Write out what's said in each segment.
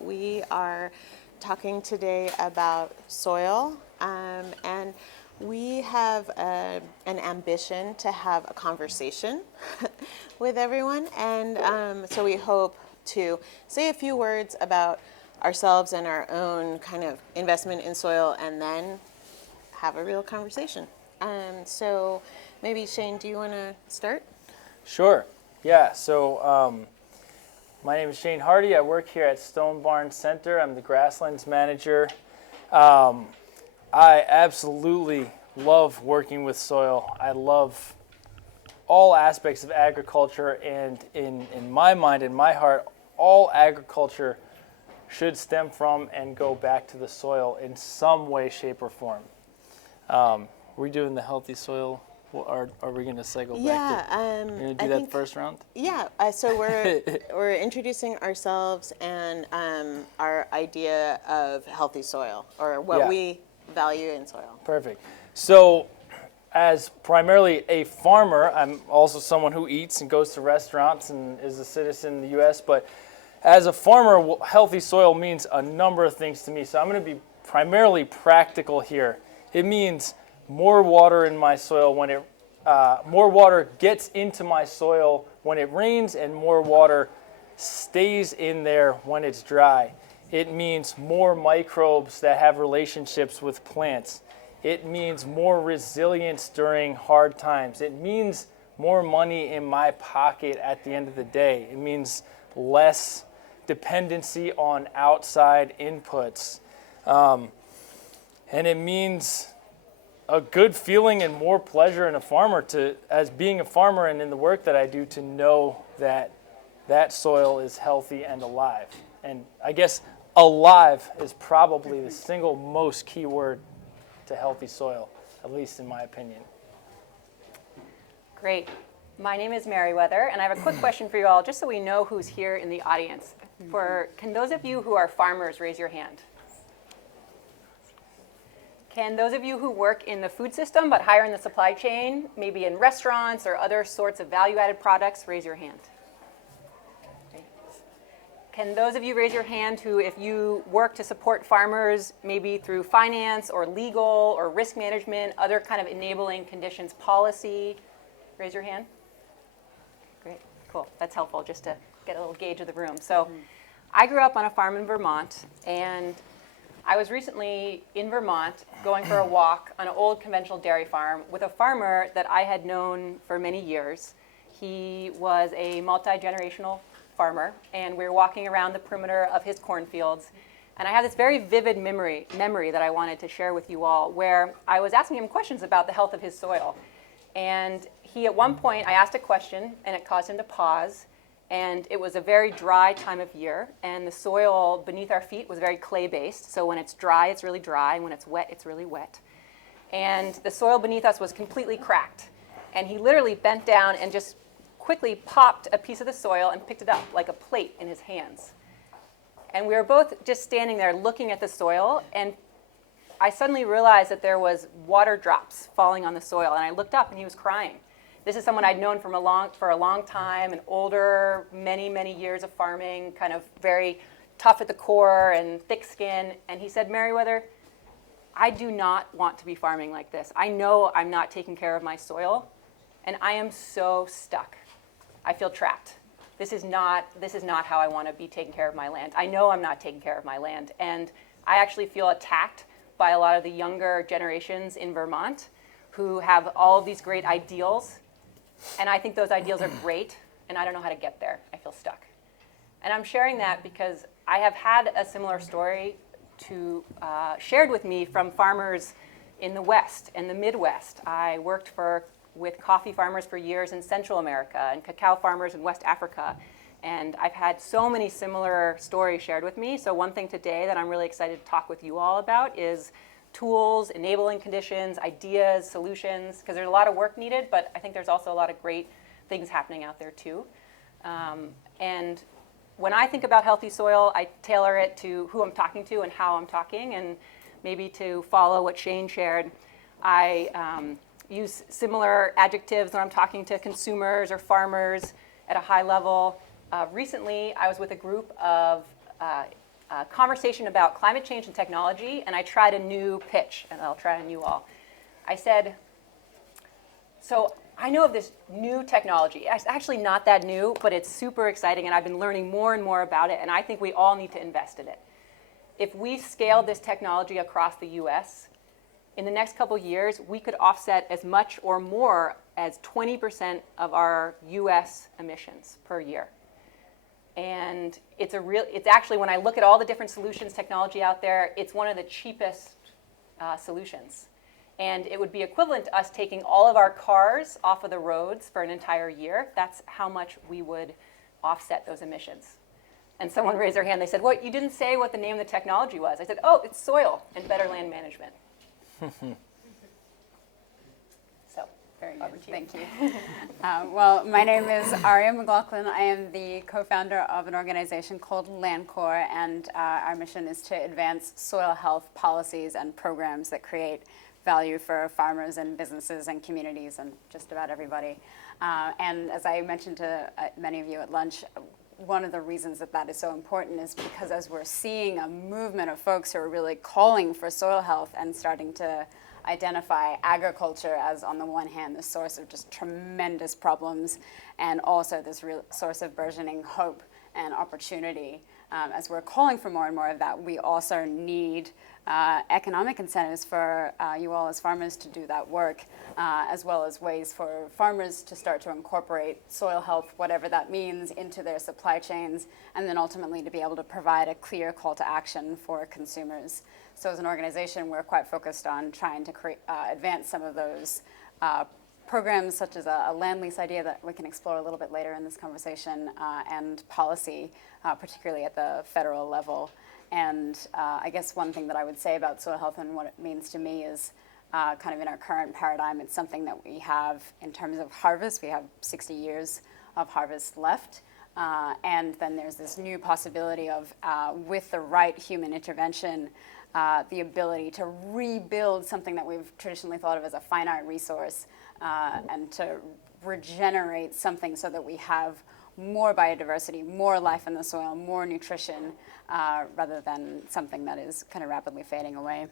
We are talking today about soil, and we have an ambition to have a conversation with everyone, and so we hope to say a few words about ourselves and our own kind of investment in soil, and then have a real conversation. So maybe Shane, do you want to start? Sure. Yeah. So my name is Shane Hardie. I work here at Stone Barn Center. I'm the grasslands manager. I absolutely love working with soil. I love all aspects of agriculture, and in my mind, in my heart, all agriculture should stem from and go back to the soil in some way, shape, or form. We're doing the healthy soil. Are we going to cycle back to? Yeah, You're going to do that first round? Yeah, so we're introducing ourselves and our idea of healthy soil, or what we value in soil. Perfect. So, as primarily a farmer, I'm also someone who eats and goes to restaurants and is a citizen in the U.S., but as a farmer, healthy soil means a number of things to me. So I'm going to be primarily practical here. It means more water in my soil when it, more water gets into my soil when it rains, and more water stays in there when it's dry. It means more microbes that have relationships with plants. It means more resilience during hard times. It means more money in my pocket at the end of the day. It means less dependency on outside inputs. And it means a good feeling and more pleasure in a farmer as being a farmer and in the work that I do, to know that that soil is healthy and alive. And I guess alive is probably the single most key word to healthy soil, at least in my opinion. Great. My name is Merryweather, and I have a quick question for you all, just so we know who's here in the audience. Can those of you who are farmers raise your hand? Can those of you who work in the food system but higher in the supply chain, maybe in restaurants or other sorts of value-added products, raise your hand? Okay. Can those of you raise your hand who, if you work to support farmers, maybe through finance or legal or risk management, other kind of enabling conditions policy, raise your hand? Great, cool. That's helpful just to get a little gauge of the room. So I grew up on a farm in Vermont, and I was recently in Vermont going for a walk on an old conventional dairy farm with a farmer that I had known for many years. He was a multi-generational farmer, and we were walking around the perimeter of his cornfields. And I have this very vivid memory that I wanted to share with you all, where I was asking him questions about the health of his soil. And he, at one point, I asked a question, and it caused him to pause. And it was a very dry time of year, and the soil beneath our feet was very clay-based. So when it's dry, it's really dry, and when it's wet, it's really wet. And the soil beneath us was completely cracked. And he literally bent down and just quickly popped a piece of the soil and picked it up like a plate in his hands. And we were both just standing there looking at the soil, and I suddenly realized that there was water drops falling on the soil, and I looked up, and he was crying. This is someone I'd known for a long time, an older, many, many years of farming, kind of very tough at the core and thick skin. And he said, Merryweather, I do not want to be farming like this. I know I'm not taking care of my soil, and I am so stuck. I feel trapped. This is not how I want to be taking care of my land. I know I'm not taking care of my land. And I actually feel attacked by a lot of the younger generations in Vermont who have all of these great ideals. And I think those ideals are great, and I don't know how to get there. I feel stuck. And I'm sharing that because I have had a similar story shared with me from farmers in the West and the Midwest. I worked with coffee farmers for years in Central America and cacao farmers in West Africa. And I've had so many similar stories shared with me. So one thing today that I'm really excited to talk with you all about is tools, enabling conditions, ideas, solutions, because there's a lot of work needed, but I think there's also a lot of great things happening out there too. And when I think about healthy soil, I tailor it to who I'm talking to and how I'm talking, and maybe to follow what Shane shared, I use similar adjectives when I'm talking to consumers or farmers at a high level. Recently, I was with a group of a conversation about climate change and technology, and I tried a new pitch, and I'll try on you all. I said, so I know of this new technology. It's actually not that new, but it's super exciting, and I've been learning more and more about it, and I think we all need to invest in it. If we scaled this technology across the US, in the next couple years, we could offset as much or more as 20% of our US emissions per year. And it's actually, when I look at all the different solutions technology out there, it's one of the cheapest solutions. And it would be equivalent to us taking all of our cars off of the roads for an entire year. That's how much we would offset those emissions. And someone raised their hand. They said, well, you didn't say what the name of the technology was. I said, oh, it's soil and better land management. So, very good. Thank you. Well, my name is Aria McLaughlin. I am the co-founder of an organization called LandCorps, and our mission is to advance soil health policies and programs that create value for farmers and businesses and communities and just about everybody. And as I mentioned to many of you at lunch, one of the reasons that is so important is because as we're seeing a movement of folks who are really calling for soil health and starting to identify agriculture as, on the one hand, the source of just tremendous problems and also this real source of burgeoning hope and opportunity. As we're calling for more and more of that, we also need economic incentives for you all as farmers to do that work, as well as ways for farmers to start to incorporate soil health, whatever that means, into their supply chains, and then ultimately to be able to provide a clear call to action for consumers. So as an organization, we're quite focused on trying to advance some of those programs, such as a land lease idea that we can explore a little bit later in this conversation, and policy, particularly at the federal level. And I guess one thing that I would say about soil health and what it means to me is kind of in our current paradigm, it's something that we have in terms of harvest. We have 60 years of harvest left. And then there's this new possibility of, with the right human intervention, the ability to rebuild something that we've traditionally thought of as a finite resource, and to regenerate something so that we have more biodiversity, more life in the soil, more nutrition, rather than something that is kind of rapidly fading away.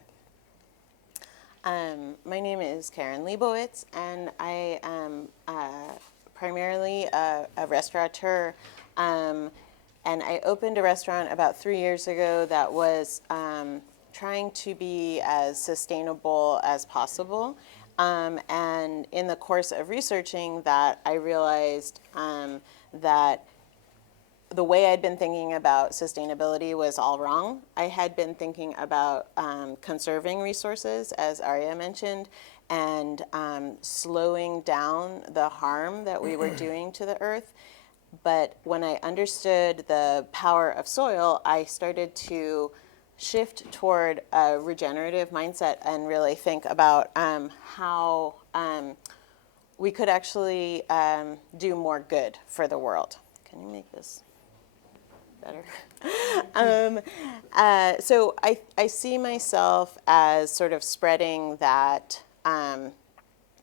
My name is Karen Leibowitz, and I am primarily a restaurateur. And I opened a restaurant about 3 years ago that was trying to be as sustainable as possible. And in the course of researching that, I realized that the way I'd been thinking about sustainability was all wrong. I had been thinking about conserving resources, as Aria mentioned, and slowing down the harm that we were doing to the earth. But when I understood the power of soil, I started to shift toward a regenerative mindset and really think about how we could actually do more good for the world. Can you make this better? So I see myself as sort of spreading that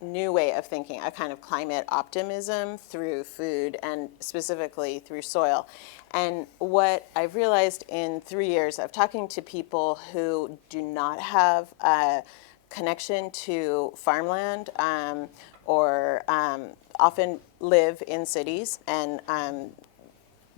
new way of thinking, a kind of climate optimism through food and specifically through soil. And what I've realized in 3 years of talking to people who do not have a connection to farmland, or often live in cities and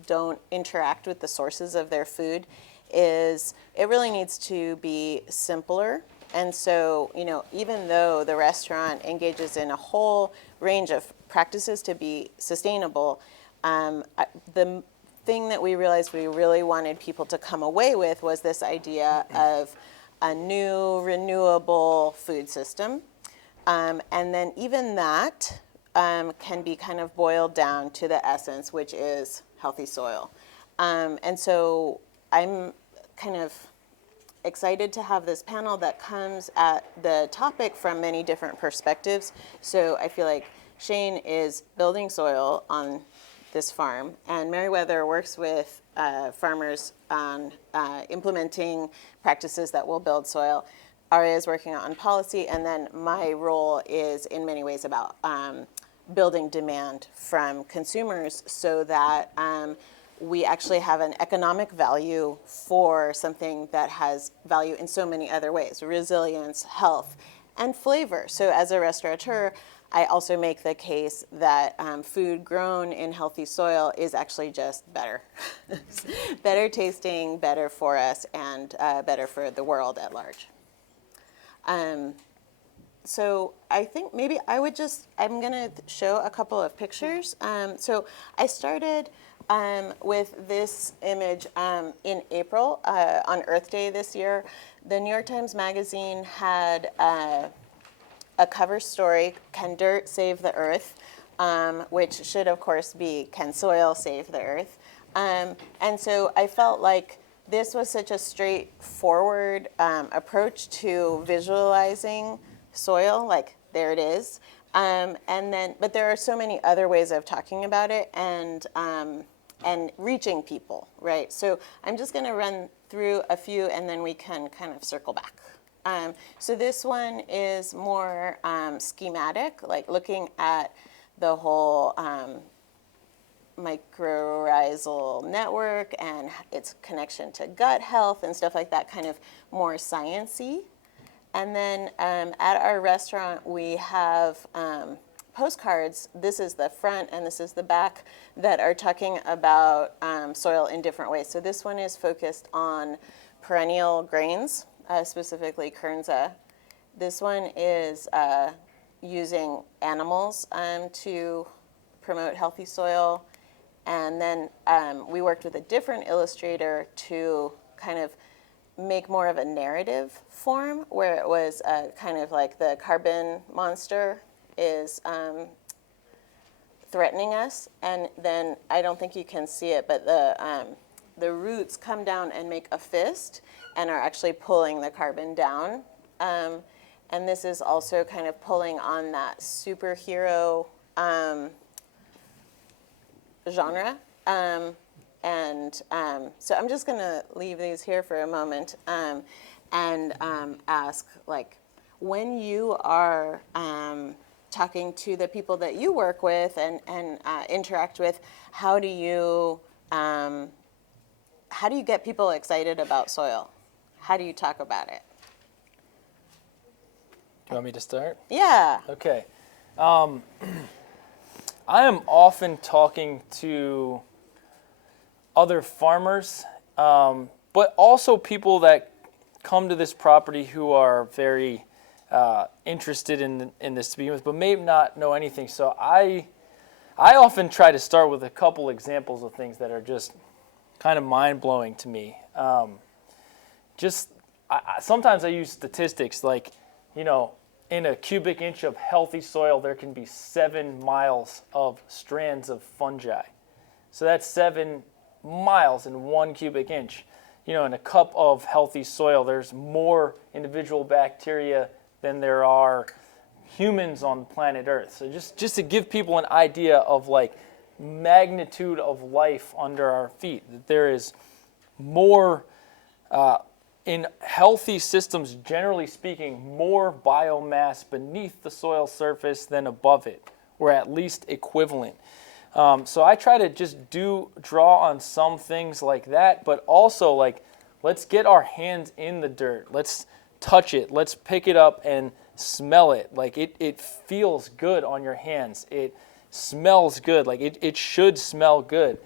don't interact with the sources of their food, is it really needs to be simpler. And so, even though the restaurant engages in a whole range of practices to be sustainable, the thing that we realized we really wanted people to come away with was this idea of a new renewable food system. And then even that can be kind of boiled down to the essence, which is healthy soil. And so I'm kind of excited to have this panel that comes at the topic from many different perspectives. So I feel like Shane is building soil on this farm, and Merryweather works with farmers on implementing practices that will build soil. Aria is working on policy, and then my role is in many ways about building demand from consumers so that we actually have an economic value for something that has value in so many other ways: resilience, health, and flavor. So as a restaurateur, I also make the case that food grown in healthy soil is actually just better. Better tasting, better for us, and better for the world at large. So I think maybe I'm going to show a couple of pictures. So I started with this image in April on Earth Day this year. The New York Times Magazine had a cover story, "Can Dirt Save the Earth?" Which should, of course, be, "Can Soil Save the Earth?" And so I felt like this was such a straightforward approach to visualizing soil, like there it is. But there are so many other ways of talking about it and reaching people, right? So I'm just going to run through a few, and then we can kind of circle back. So this one is more schematic, like looking at the whole mycorrhizal network and its connection to gut health and stuff like that, kind of more science-y. And then at our restaurant, we have postcards. This is the front and this is the back that are talking about soil in different ways. So this one is focused on perennial grains, specifically kernza. This one is using animals to promote healthy soil. And then we worked with a different illustrator to kind of make more of a narrative form, where it was kind of like the carbon monster is threatening us. And then I don't think you can see it, but the roots come down and make a fist and are actually pulling the carbon down. And this is also kind of pulling on that superhero genre. So I'm just going to leave these here for a moment and ask, like, when you are talking to the people that you work with and interact with, how do you get people excited about soil? How do you talk about it? Do you want me to start? Yeah. Okay. I am often talking to other farmers, but also people that come to this property who are very interested in this to begin with, but may not know anything. So I often try to start with a couple examples of things that are just kind of mind-blowing to me. Sometimes I use statistics like, in a cubic inch of healthy soil, there can be 7 miles of strands of fungi. So that's 7 miles in 1 cubic inch. In a cup of healthy soil, there's more individual bacteria than there are humans on planet Earth. So just to give people an idea of like magnitude of life under our feet, that there is more in healthy systems, generally speaking, more biomass beneath the soil surface than above it, or at least equivalent. So I try to just draw on some things like that, but also like, let's get our hands in the dirt. Let's touch it. Let's pick it up and smell it. Like it feels good on your hands. It smells good. Like it should smell good.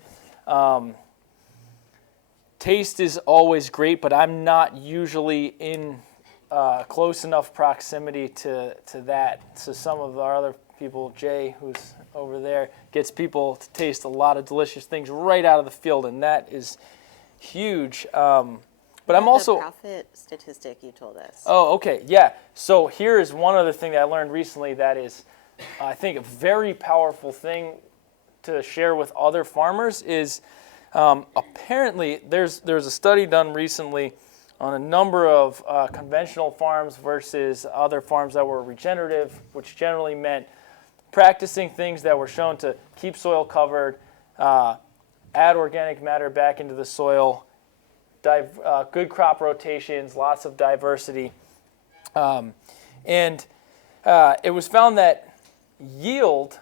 Taste is always great, but I'm not usually in close enough proximity to that. So some of our other people, Jay, who's over there, gets people to taste a lot of delicious things right out of the field, and that is huge. But I'm also the profit statistic you told us. Oh, okay, yeah. So here is one other thing that I learned recently that is, I think, a very powerful thing to share with other farmers is apparently there's a study done recently on a number of conventional farms versus other farms that were regenerative, which generally meant practicing things that were shown to keep soil covered, add organic matter back into the soil, good crop rotations, lots of diversity. And it was found that yield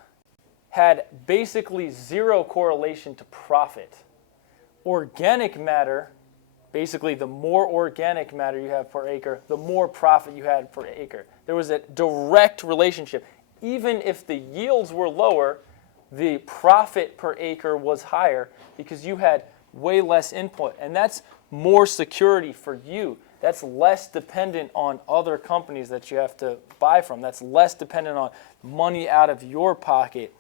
had basically zero correlation to profit. organic matter, basically the more organic matter you have per acre, the more profit you had per acre. There was a direct relationship. Even if the yields were lower, the profit per acre was higher because you had way less input. And that's more security for you. That's less dependent on other companies that you have to buy from. That's less dependent on money out of your pocket.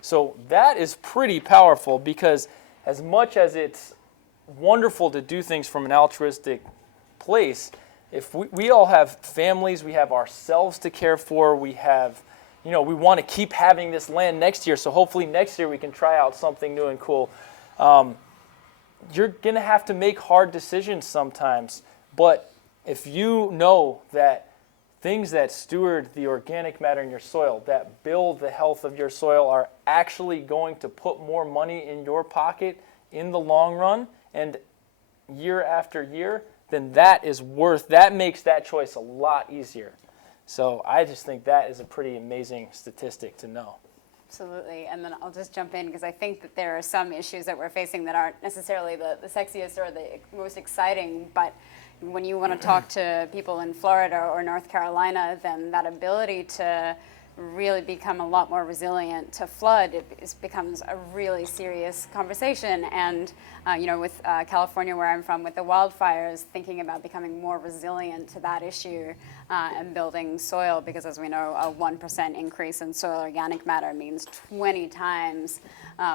So that is pretty powerful, because as much as it's wonderful to do things from an altruistic place, if we all have families, we have ourselves to care for, we have, we want to keep having this land next year, so hopefully next year we can try out something new and cool. You're going to have to make hard decisions sometimes, but if you know that things that steward the organic matter in your soil, that build the health of your soil, are actually going to put more money in your pocket in the long run and year after year, then that makes that choice a lot easier. So I just think that is a pretty amazing statistic to know. Absolutely. And then I'll just jump in, because I think that there are some issues that we're facing that aren't necessarily the sexiest or the most exciting, but when you want to talk to people in Florida or North Carolina, then that ability to really become a lot more resilient to flood, it becomes a really serious conversation. And with California, where I'm from, with the wildfires, thinking about becoming more resilient to that issue and building soil, because as we know, a 1% increase in soil organic matter means 20 times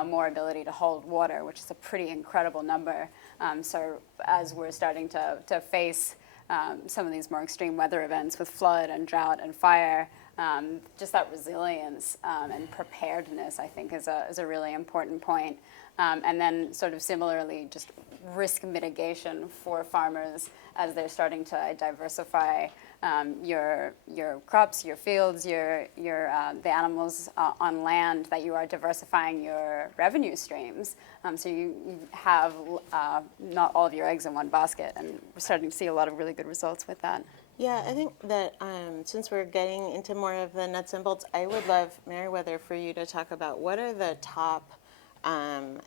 more ability to hold water, which is a pretty incredible number. So as we're starting to face some of these more extreme weather events with flood and drought and fire, just that resilience and preparedness, I think, is a really important point. And then sort of similarly, just risk mitigation for farmers as they're starting to diversify your crops, your fields, the animals on land, that you are diversifying your revenue streams. So you have not all of your eggs in one basket, and we're starting to see a lot of really good results with that. Yeah, I think that since we're getting into more of the nuts and bolts, I would love, Merryweather, for you to talk about what are the top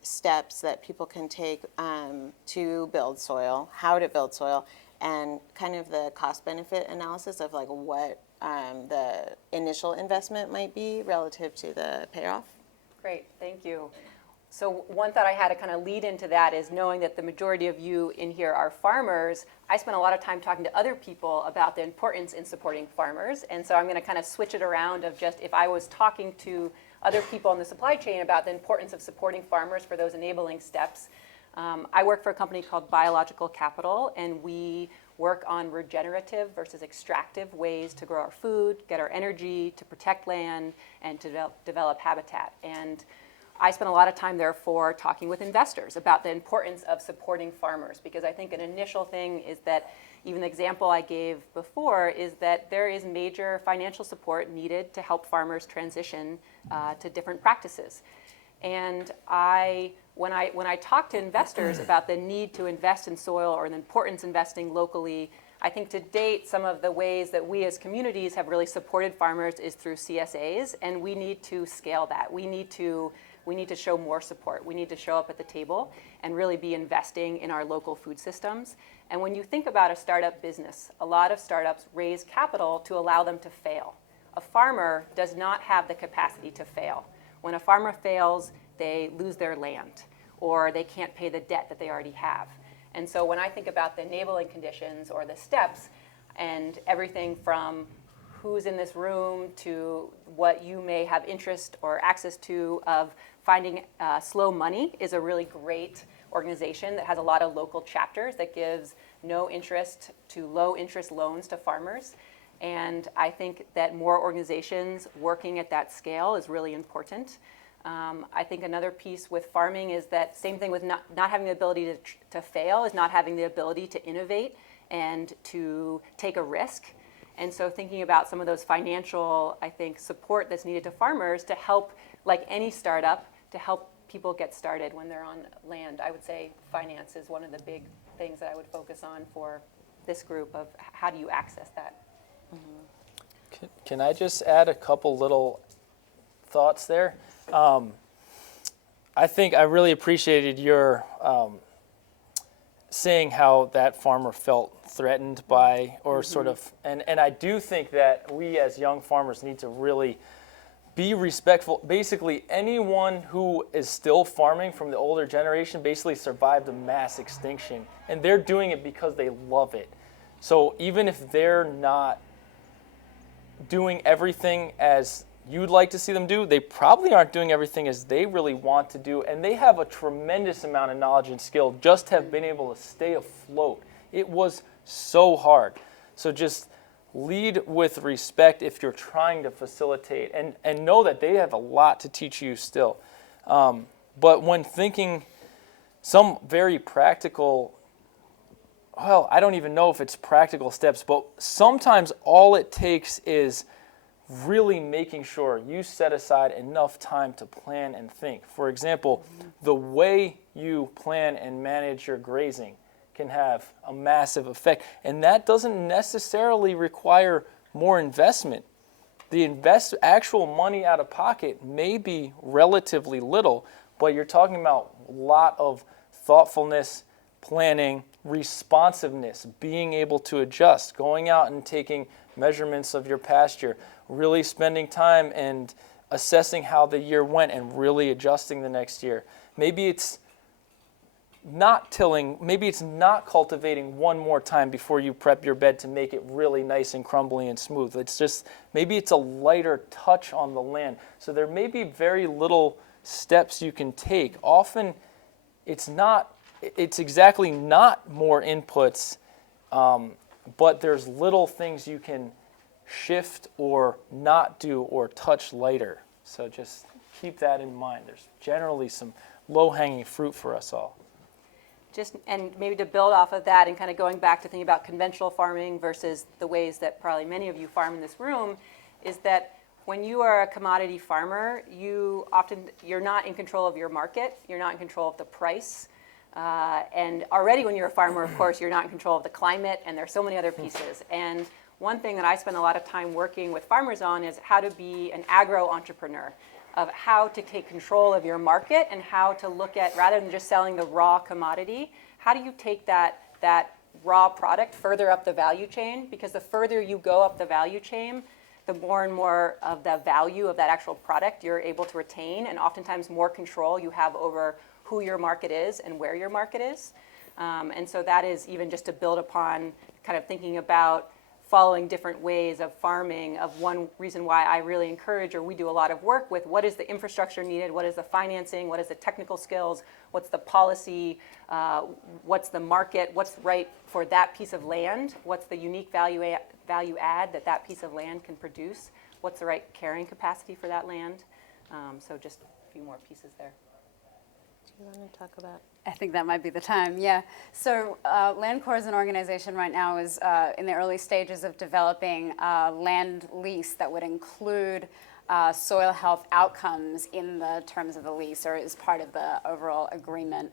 steps that people can take to build soil, how to build soil, and kind of the cost-benefit analysis of like what the initial investment might be relative to the payoff. Great, thank you. So one thought I had to kind of lead into that is knowing that the majority of you in here are farmers. I spent a lot of time talking to other people about the importance in supporting farmers. And so I'm going to kind of switch it around of just if I was talking to other people in the supply chain about the importance of supporting farmers for those enabling steps. I work for a company called Biological Capital, and we work on regenerative versus extractive ways to grow our food, get our energy, to protect land, and to develop habitat. And I spent a lot of time, therefore, talking with investors about the importance of supporting farmers, because I think an initial thing is that, even the example I gave before, is that there is major financial support needed to help farmers transition to different practices. And when I talk to investors about the need to invest in soil or the importance of investing locally, I think to date, some of the ways that we as communities have really supported farmers is through CSAs, and we need to scale that. We need to show more support. We need to show up at the table and really be investing in our local food systems. And when you think about a startup business, a lot of startups raise capital to allow them to fail. A farmer does not have the capacity to fail. When a farmer fails, they lose their land, or they can't pay the debt that they already have. And so when I think about the enabling conditions or the steps, and everything from who's in this room to what you may have interest or access to of finding Slow Money is a really great organization that has a lot of local chapters that gives no interest to low interest loans to farmers. And I think that more organizations working at that scale is really important. I think another piece with farming is that same thing with not having the ability to fail is not having the ability to innovate and to take a risk. And so thinking about some of those financial, I think, support that's needed to farmers to help, like any startup, to help people get started when they're on land. I would say finance is one of the big things that I would focus on for this group of how do you access that. Mm-hmm. Can I just add a couple little thoughts there? I think I really appreciated your saying how that farmer felt threatened by, or sort of, and I do think that we as young farmers need to really be respectful. Basically, anyone who is still farming from the older generation basically survived a mass extinction, and they're doing it because they love it. So even if they're not doing everything as you'd like to see them do, they probably aren't doing everything as they really want to do, and they have a tremendous amount of knowledge and skill, just have been able to stay afloat. It was so hard. So just lead with respect if you're trying to facilitate, and know that they have a lot to teach you still. But when thinking some very practical, well, I don't even know if it's practical steps, but sometimes all it takes is really making sure you set aside enough time to plan and think. For example, the way you plan and manage your grazing can have a massive effect, and that doesn't necessarily require more investment. The actual money out of pocket may be relatively little, but you're talking about a lot of thoughtfulness, planning, responsiveness, being able to adjust, going out and taking measurements of your pasture, really spending time and assessing how the year went and really adjusting the next year. Maybe it's not tilling, maybe it's not cultivating one more time before you prep your bed to make it really nice and crumbly and smooth. It's just, maybe it's a lighter touch on the land. So there may be very little steps you can take. Often it's exactly not more inputs, but there's little things you can shift or not do or touch lighter. So just keep that in mind. There's generally some low-hanging fruit for us all. And maybe to build off of that and kind of going back to thinking about conventional farming versus the ways that probably many of you farm in this room, is that when you are a commodity farmer, you're not in control of your market, you're not in control of the price, and already when you're a farmer, of course, you're not in control of the climate, and there's so many other pieces. And one thing that I spend a lot of time working with farmers on is how to be an agro entrepreneur, of how to take control of your market and how to look at, rather than just selling the raw commodity, how do you take that raw product further up the value chain? Because the further you go up the value chain, the more and more of the value of that actual product you're able to retain, and oftentimes more control you have over who your market is and where your market is. And so that is even just to build upon kind of thinking about following different ways of farming, of one reason why I really encourage, or we do a lot of work with, what is the infrastructure needed, what is the financing, what is the technical skills, what's the policy, what's the market, what's right for that piece of land, what's the unique value add that piece of land can produce, what's the right carrying capacity for that land. So just a few more pieces there. Do you want to talk about? I think that might be the time, yeah. So LandCorp as an organization right now is in the early stages of developing a land lease that would include soil health outcomes in the terms of the lease, or as part of the overall agreement,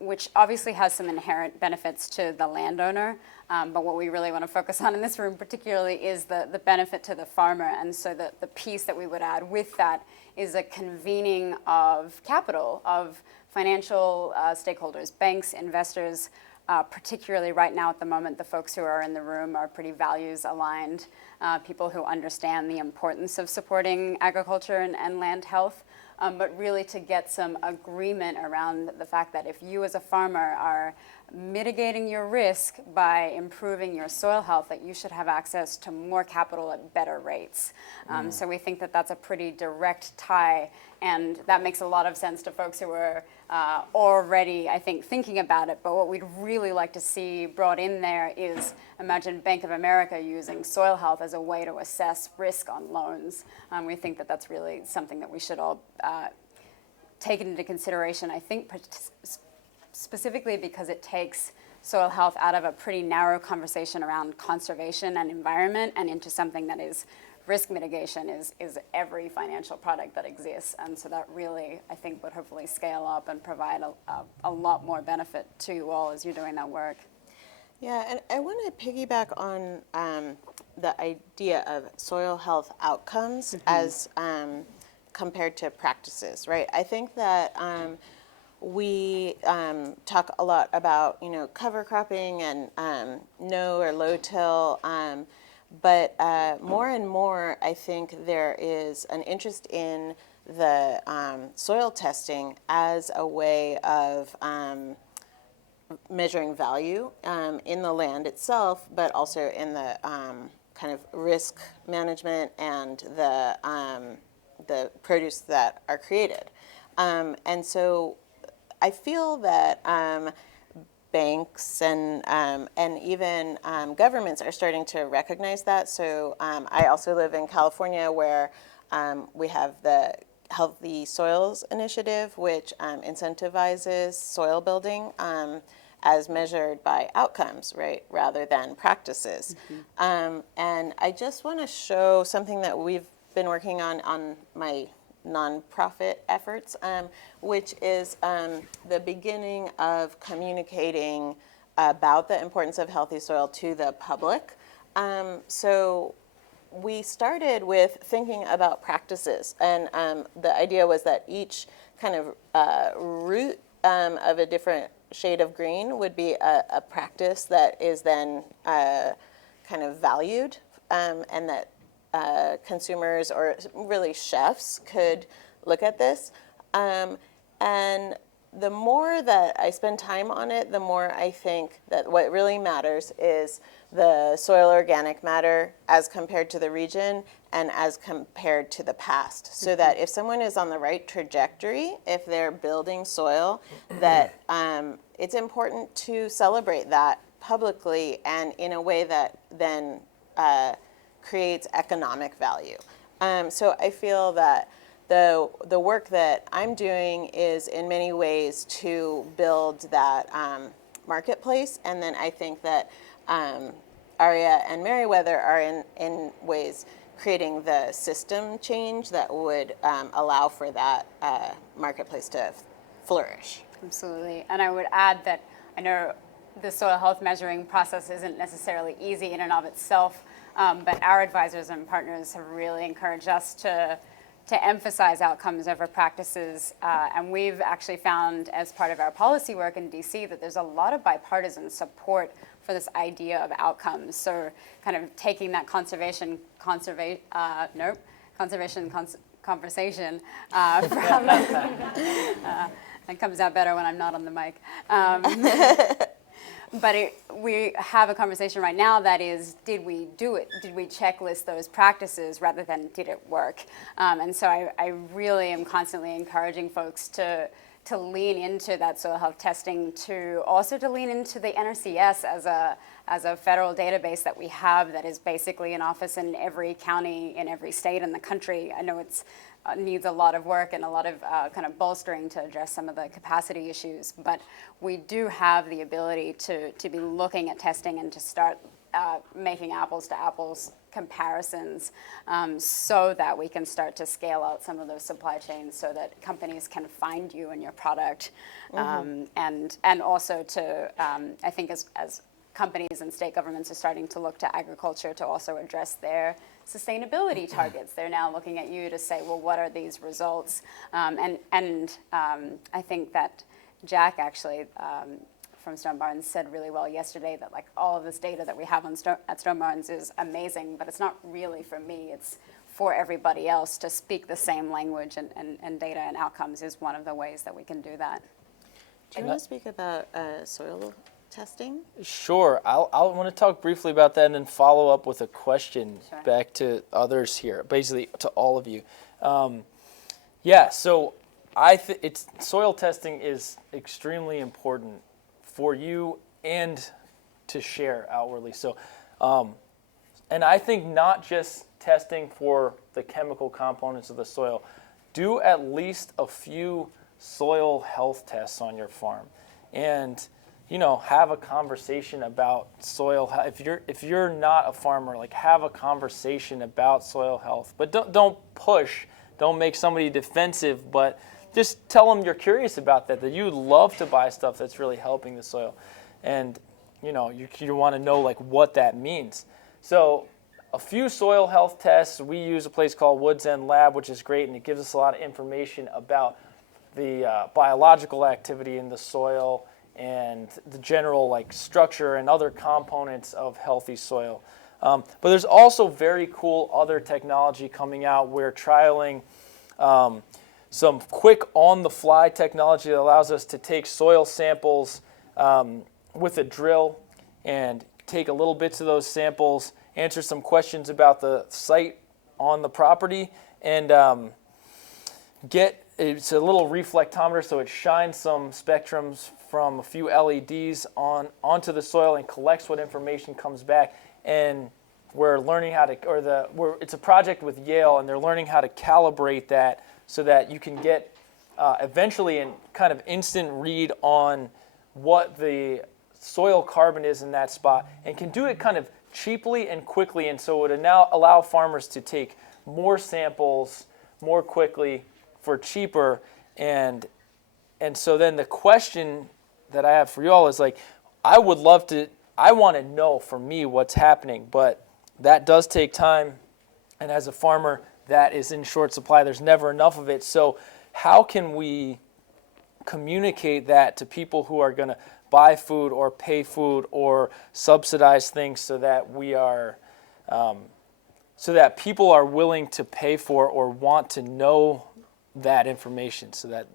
which obviously has some inherent benefits to the landowner. But what we really want to focus on in this room particularly is the benefit to the farmer. And so the piece that we would add with that is a convening of capital, of financial stakeholders, banks, investors, particularly right now at the moment, the folks who are in the room are pretty values aligned, people who understand the importance of supporting agriculture and land health, but really to get some agreement around the fact that if you as a farmer are mitigating your risk by improving your soil health, that you should have access to more capital at better rates. So we think that that's a pretty direct tie, and that makes a lot of sense to folks who are already, I think, thinking about it. But what we'd really like to see brought in there is, imagine Bank of America using soil health as a way to assess risk on loans. We think that that's really something that we should all take into consideration, I think, specifically because it takes soil health out of a pretty narrow conversation around conservation and environment and into something that is risk mitigation is every financial product that exists. And so that really, I think, would hopefully scale up and provide a lot more benefit to you all as you're doing that work. Yeah, and I want to piggyback on the idea of soil health outcomes as compared to practices, right? I think that we talk a lot about, cover cropping and no or low till, but more and more, I think there is an interest in the soil testing as a way of measuring value in the land itself, but also in the kind of risk management and the produce that are created. And so I feel that banks and even governments are starting to recognize that. So I also live in California, where we have the Healthy Soils Initiative, which incentivizes soil building as measured by outcomes, right, rather than practices. And I just want to show something that we've been working on my nonprofit efforts, which is the beginning of communicating about the importance of healthy soil to the public. So we started with thinking about practices, and the idea was that each kind of root of a different shade of green would be a practice that is then kind of valued, and that consumers or really chefs could look at this. And the more that I spend time on it, the more I think that what really matters is the soil organic matter as compared to the region and as compared to the past. So that if someone is on the right trajectory, if they're building soil, that it's important to celebrate that publicly and in a way that then creates economic value. So I feel that the work that I'm doing is in many ways to build that marketplace, and then I think that Aria and Merryweather are in ways creating the system change that would allow for that marketplace to flourish. Absolutely. And I would add that I know the soil health measuring process isn't necessarily easy in and of itself, but our advisors and partners have really encouraged us to emphasize outcomes over practices. And we've actually found, as part of our policy work in DC, that there's a lot of bipartisan support for this idea of outcomes. So kind of taking that conversation conversation from, it comes out better when I'm not on the mic. But we have a conversation right now that is, did we do it? Did we checklist those practices rather than did it work? And so I really am constantly encouraging folks to lean into that soil health testing, to lean into the NRCS as a federal database that we have that is basically in office in every county, in every state in the country. I know it's needs a lot of work and a lot of kind of bolstering to address some of the capacity issues, but we do have the ability to be looking at testing and to start making apples to apples comparisons, so that we can start to scale out some of those supply chains so that companies can find you and your product. And also to, I think as companies and state governments are starting to look to agriculture to also address their sustainability targets. They're now looking at you to say, well, what are these results? And I think that Jack actually from Stone Barns said really well yesterday that like all of this data that we have at Stone Barns is amazing, but it's not really for me, it's for everybody else to speak the same language, and data and outcomes is one of the ways that we can do that. Do you want to speak about soil testing? Sure. I want to talk briefly about that and then follow up with a question back to others here, basically to all of you. So soil testing is extremely important for you and to share outwardly. So, and I think not just testing for the chemical components of the soil. Do at least a few soil health tests on your farm, and have a conversation about soil health. If you're not a farmer, like have a conversation about soil health, but don't push. Don't make somebody defensive, but just tell them you're curious about that you'd love to buy stuff that's really helping the soil, and you want to know like what that means. So a few soil health tests. We use a place called Woods End Lab, which is great, and it gives us a lot of information about the biological activity in the soil and the general like structure and other components of healthy soil. But there's also very cool other technology coming out. We're trialing some quick on-the-fly technology that allows us to take soil samples with a drill and take a little bits of those samples, answer some questions about the site on the property, and it's a little reflectometer, so it shines some spectrums from a few LEDs onto the soil and collects what information comes back. And we're learning how to, it's a project with Yale, and they're learning how to calibrate that so that you can get eventually a kind of instant read on what the soil carbon is in that spot, and can do it kind of cheaply and quickly. And so it would now allow farmers to take more samples more quickly for cheaper. And so then the question that I have for you all is like, I want to know for me what's happening, but that does take time. And as a farmer, that is in short supply. There's never enough of it. So how can we communicate that to people who are going to buy food or pay food or subsidize things so that so that people are willing to pay for or want to know that information, so that,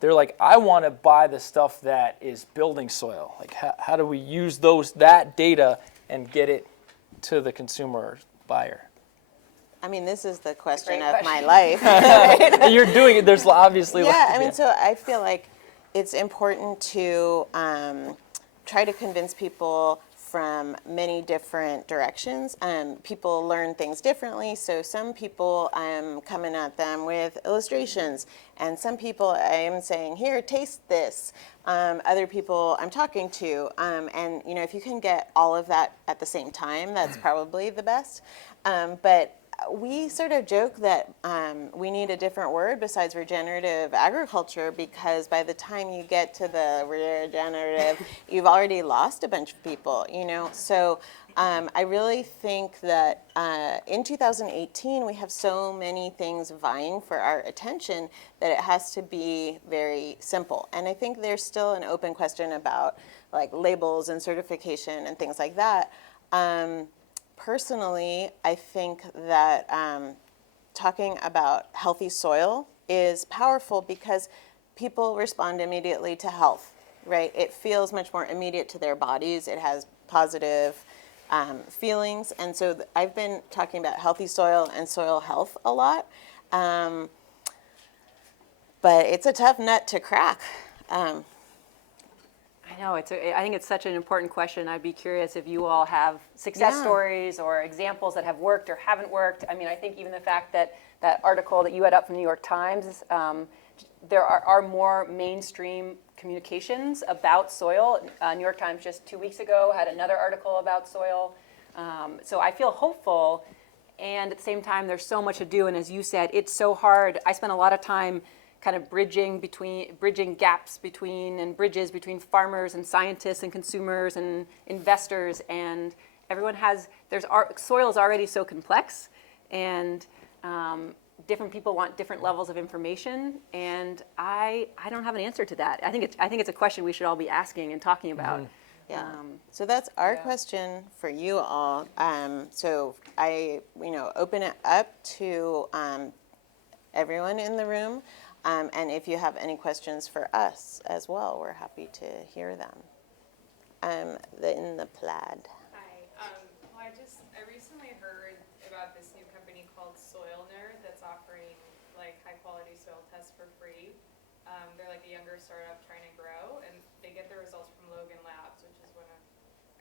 they're like, I want to buy the stuff that is building soil. Like, how do we use that data and get it to the consumer or buyer? I mean, this is the question Great of my question. life. You're doing it. There's obviously So I feel like it's important to try to convince people from many different directions. People learn things differently, so some people I'm coming at them with illustrations, and some people I am saying, here, taste this. Other people I'm talking to, and if you can get all of that at the same time, that's probably the best. But we sort of joke that we need a different word besides regenerative agriculture, because by the time you get to the regenerative, you've already lost a bunch of people, So I really think that in 2018, we have so many things vying for our attention that it has to be very simple. And I think there's still an open question about like labels and certification and things like that. Personally, I think that talking about healthy soil is powerful because people respond immediately to health, right? It feels much more immediate to their bodies. It has positive feelings. And so I've been talking about healthy soil and soil health a lot. But it's a tough nut to crack. I know, I think it's such an important question. I'd be curious if you all have success stories or examples that have worked or haven't worked. I mean, I think even the fact that that article that you had up from the New York Times, there are more mainstream communications about soil. New York Times just 2 weeks ago had another article about soil. So I feel hopeful, and at the same time, there's so much to do. And as you said, it's so hard. I spent a lot of time kind of bridging gaps between farmers and scientists and consumers and investors, and everyone soil is already so complex, and different people want different levels of information, and I don't have an answer to that. I think it's a question we should all be asking and talking about. Yeah. So that's our question for you all. So I open it up to everyone in the room. And if you have any questions for us as well, we're happy to hear them. In the plaid. Hi. Well, I recently heard about this new company called Soil Nerd that's offering like high quality soil tests for free. They're like a younger startup trying to grow, and they get their results from Logan Labs, which is one of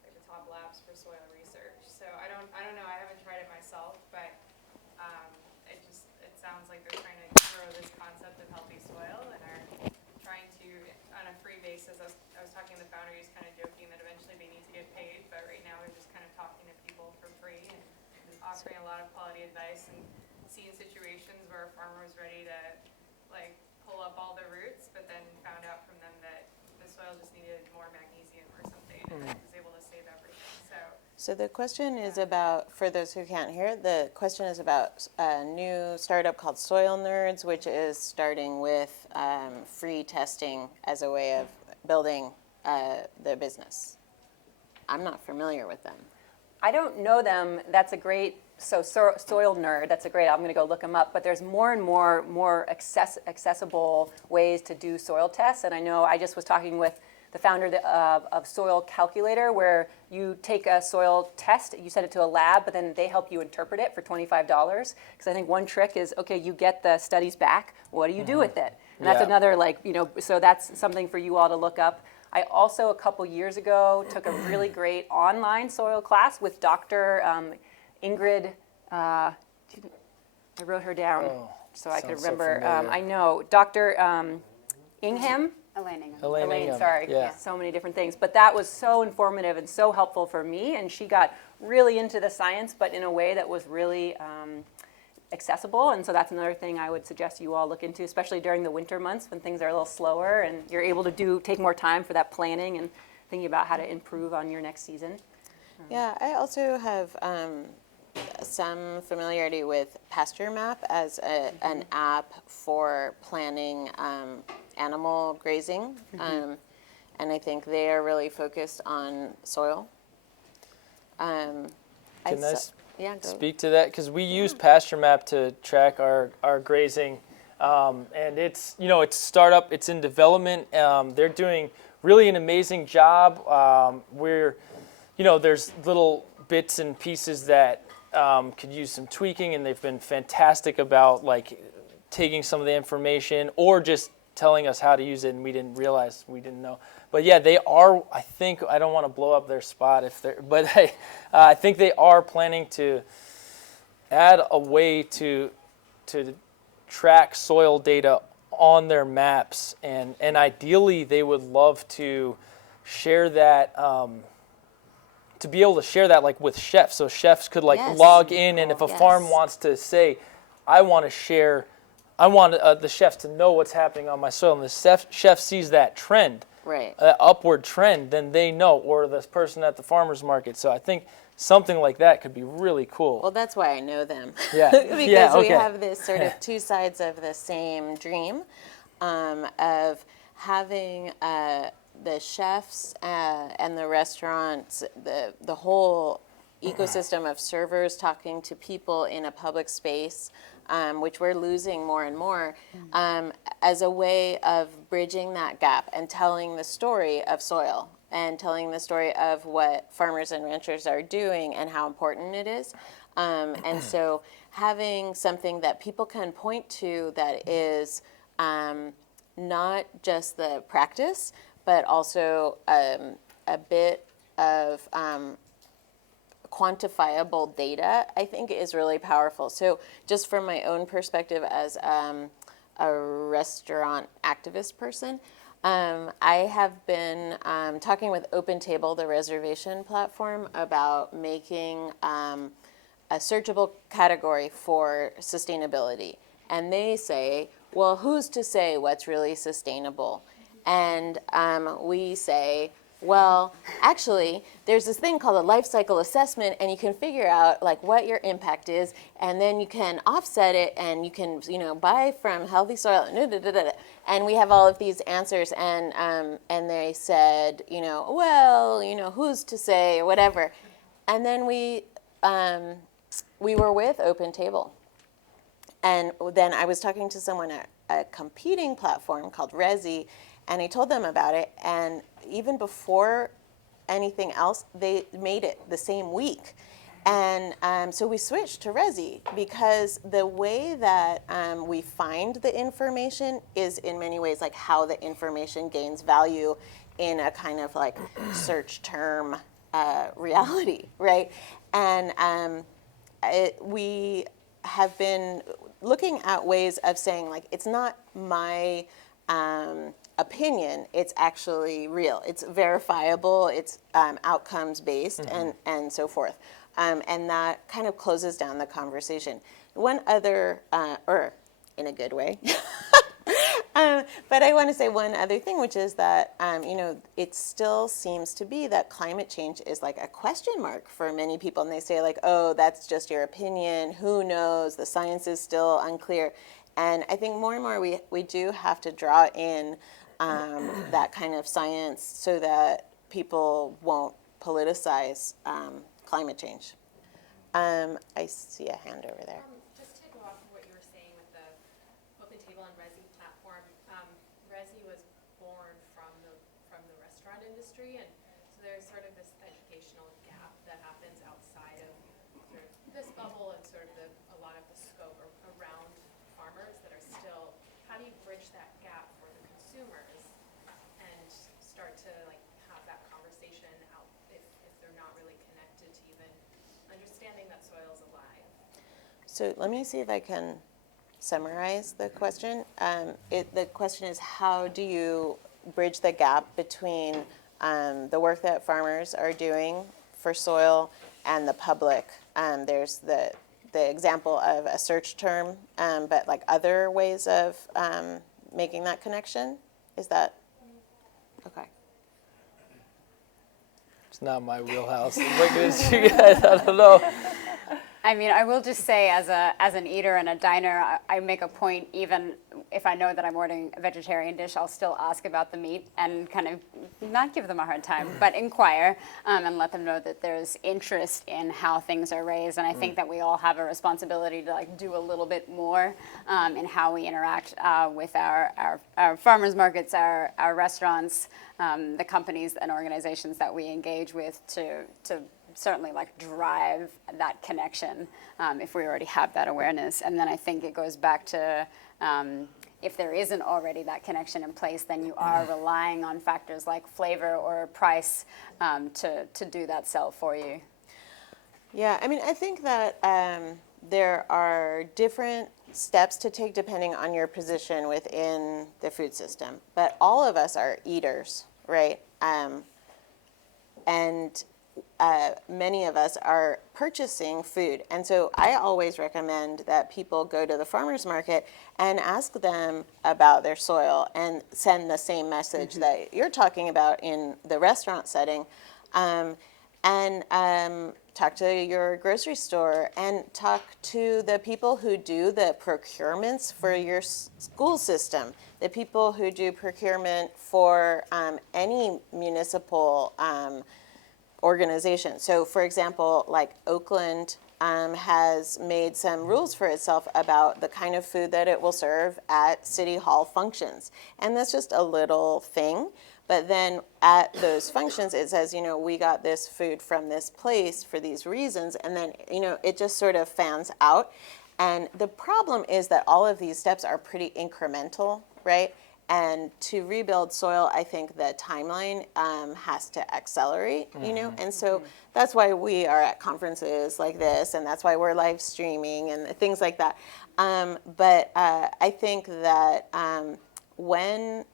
the top labs for soil research. So I don't know. I haven't tried it myself, but it sounds like they're trying to grow this concept of healthy soil and are trying to, on a free basis. I was talking to the founder, he's kind of joking that eventually they need to get paid, but right now they're just kind of talking to people for free and offering a lot of quality advice, and seeing situations where a farmer was ready to like pull up all the roots, but then found out from them that the soil just needed more magnesium or something, and was able to save everything. So So the question is about, for those who can't hear, the question is about a new startup called Soil Nerds, which is starting with free testing as a way of building the business. I'm not familiar with them. I don't know them. That's a great, Soil Nerd, that's a great, I'm going to go look them up. But there's more and more accessible ways to do soil tests. And I know I just was talking with the founder of Soil Calculator, where you take a soil test, you send it to a lab, but then they help you interpret it for $25. Because I think one trick is, okay, you get the studies back, what do you do with it? And that's another, so that's something for you all to look up. I also, a couple years ago, took a really great online soil class with Dr. Ingrid, I wrote her down so I could remember. I know, Dr. Ingham. Elaine, sorry. Yeah. So many different things. But that was so informative and so helpful for me. And she got really into the science, but in a way that was really accessible. And so that's another thing I would suggest you all look into, especially during the winter months when things are a little slower and you're able to take more time for that planning and thinking about how to improve on your next season. Yeah, I also have some familiarity with Pasture Map as an app for planning animal grazing, and I think they are really focused on soil. Can I go. speak to that? Because we use Pasture Map to track our grazing, and it's it's startup, it's in development. They're doing really an amazing job. There's little bits and pieces that could use some tweaking, and they've been fantastic about taking some of the information or just telling us how to use it, and we didn't know. But yeah, they are, I think, I don't want to blow up their spot but I think they are planning to add a way to track soil data on their maps, and ideally they would love to share that, to be able to share that with chefs, so chefs could log in, and if a farm wants to say, I want the chefs to know what's happening on my soil, and the chef sees that trend, Right. Upward trend, then they know, or the person at the farmer's market. So I think something like that could be really cool. Well, that's why I know them. Yeah. Because we have this sort of two sides of the same dream of having the chefs and the restaurants, the whole ecosystem of servers talking to people in a public space, which we're losing more and more, as a way of bridging that gap and telling the story of soil and telling the story of what farmers and ranchers are doing and how important it is. And so having something that people can point to that is not just the practice, but also a bit of quantifiable data, I think is really powerful. So just from my own perspective as a restaurant activist person, I have been talking with Opentable, the reservation platform, about making a searchable category for sustainability. And they say, well, who's to say what's really sustainable? And we say, well, actually, there's this thing called a life cycle assessment, and you can figure out what your impact is, and then you can offset it, and you can buy from healthy soil, and we have all of these answers, and they said, well, who's to say, or whatever, and then we were with Opentable, and then I was talking to someone at a competing platform called Resi, and I told them about it, and even before anything else, they made it the same week. And so we switched to Resi because the way that we find the information is in many ways how the information gains value in a kind of search term reality, right? And we have been looking at ways of saying it's not my opinion, it's actually real. It's verifiable, it's outcomes based, and so forth. And that kind of closes down the conversation. One other, or in a good way, But I want to say one other thing, which is that, it still seems to be that climate change is like a question mark for many people. And they say like, oh, that's just your opinion. Who knows? The science is still unclear. And I think more and more we do have to draw in that kind of science so that people won't politicize climate change. I see a hand over there. Just to go off of what you were saying with the Opentable and Resi platform, Resi was born from the restaurant industry, and so there's sort of this educational gap that happens outside of sort of this bubble and sort of a lot of the scope around farmers that are still. How do you bridge that gap for the consumers and start to like have that conversation out if they're not really connected to even understanding that soil is alive? So let me see if I can summarize the question. The question is, how do you bridge the gap between the work that farmers are doing for soil and the public? There's the example of a search term, but like other ways of making that connection. Is that okay? It's not my wheelhouse. Look at you guys. I don't know. I mean, I will just say, as an eater and a diner, I make a point, even if I know that I'm ordering a vegetarian dish, I'll still ask about the meat and kind of not give them a hard time, but inquire and let them know that there's interest in how things are raised. And I think that we all have a responsibility to like do a little bit more in how we interact with our farmers markets, our restaurants, the companies and organizations that we engage with to certainly like drive that connection if we already have that awareness. And then I think it goes back to if there isn't already that connection in place, then you are relying on factors like flavor or price to do that sell for you. Yeah, I mean, I think that there are different steps to take depending on your position within the food system. But all of us are eaters, right? And many of us are purchasing food. And so I always recommend that people go to the farmer's market and ask them about their soil and send the same message that you're talking about in the restaurant setting. And talk to your grocery store and talk to the people who do the procurements for your school system, the people who do procurement for any municipal organization. So for example, like Oakland has made some rules for itself about the kind of food that it will serve at city hall functions. And that's just a little thing. But then at those functions, it says, we got this food from this place for these reasons. And then, it just sort of fans out. And the problem is that all of these steps are pretty incremental, right? And to rebuild soil, I think the timeline has to accelerate, and so that's why we are at conferences like this, and that's why we're live streaming and things like that. But I think that when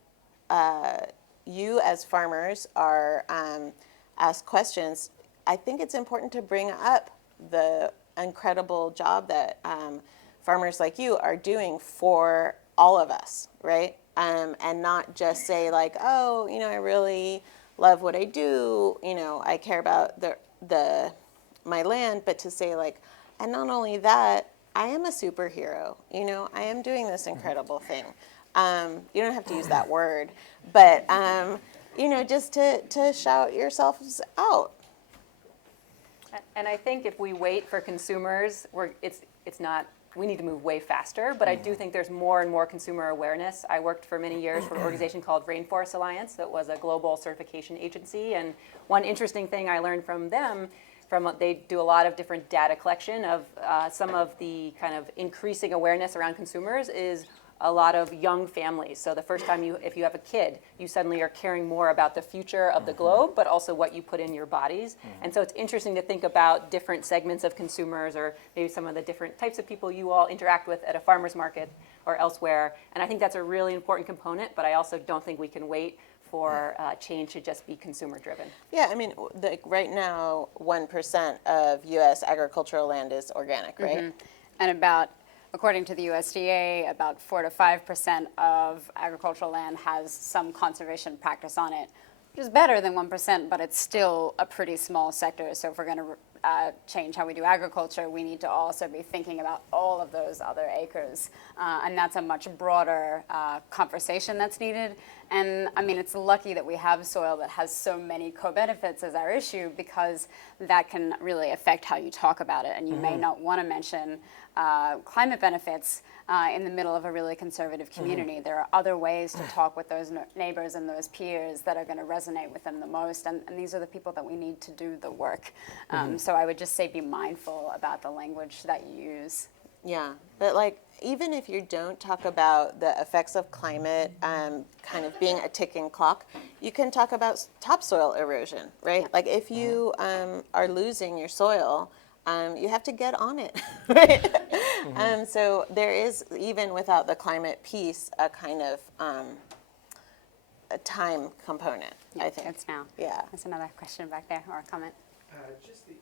you as farmers are asked questions, I think it's important to bring up the incredible job that farmers like you are doing for all of us, right? And not just say like, oh, I really love what I do, I care about my land, but to say like, and not only that, I am a superhero, I am doing this incredible thing. You don't have to use that word, but just to shout yourselves out. And I think if we wait for consumers, it's not. We need to move way faster, but I do think there's more and more consumer awareness. I worked for many years for an organization called Rainforest Alliance that was a global certification agency, and one interesting thing I learned from them, they do a lot of different data collection of some of the kind of increasing awareness around consumers is a lot of young families. So the first time if you have a kid, you suddenly are caring more about the future of the globe, but also what you put in your bodies. And so it's interesting to think about different segments of consumers or maybe some of the different types of people you all interact with at a farmer's market or elsewhere. And I think that's a really important component, but I also don't think we can wait for change to just be consumer driven. Yeah, I mean, right now, 1% of U.S. agricultural land is organic, right? And about according to the USDA, about 4 to 5% of agricultural land has some conservation practice on it, which is better than 1%, but it's still a pretty small sector. So if we're going to change how we do agriculture, we need to also be thinking about all of those other acres. And that's a much broader conversation that's needed. And I mean, it's lucky that we have soil that has so many co-benefits as our issue, because that can really affect how you talk about it. And you may not want to mention climate benefits in the middle of a really conservative community. There are other ways to talk with those neighbors and those peers that are going to resonate with them the most, and these are the people that we need to do the work. So I would just say be mindful about the language that you use. Yeah, but like, even if you don't talk about the effects of climate kind of being a ticking clock, you can talk about topsoil erosion, right? Yeah. Like if you are losing your soil, you have to get on it, right? So there is, even without the climate piece, a kind of a time component, I think. It's now. Yeah. There's another question back there, or a comment. Just the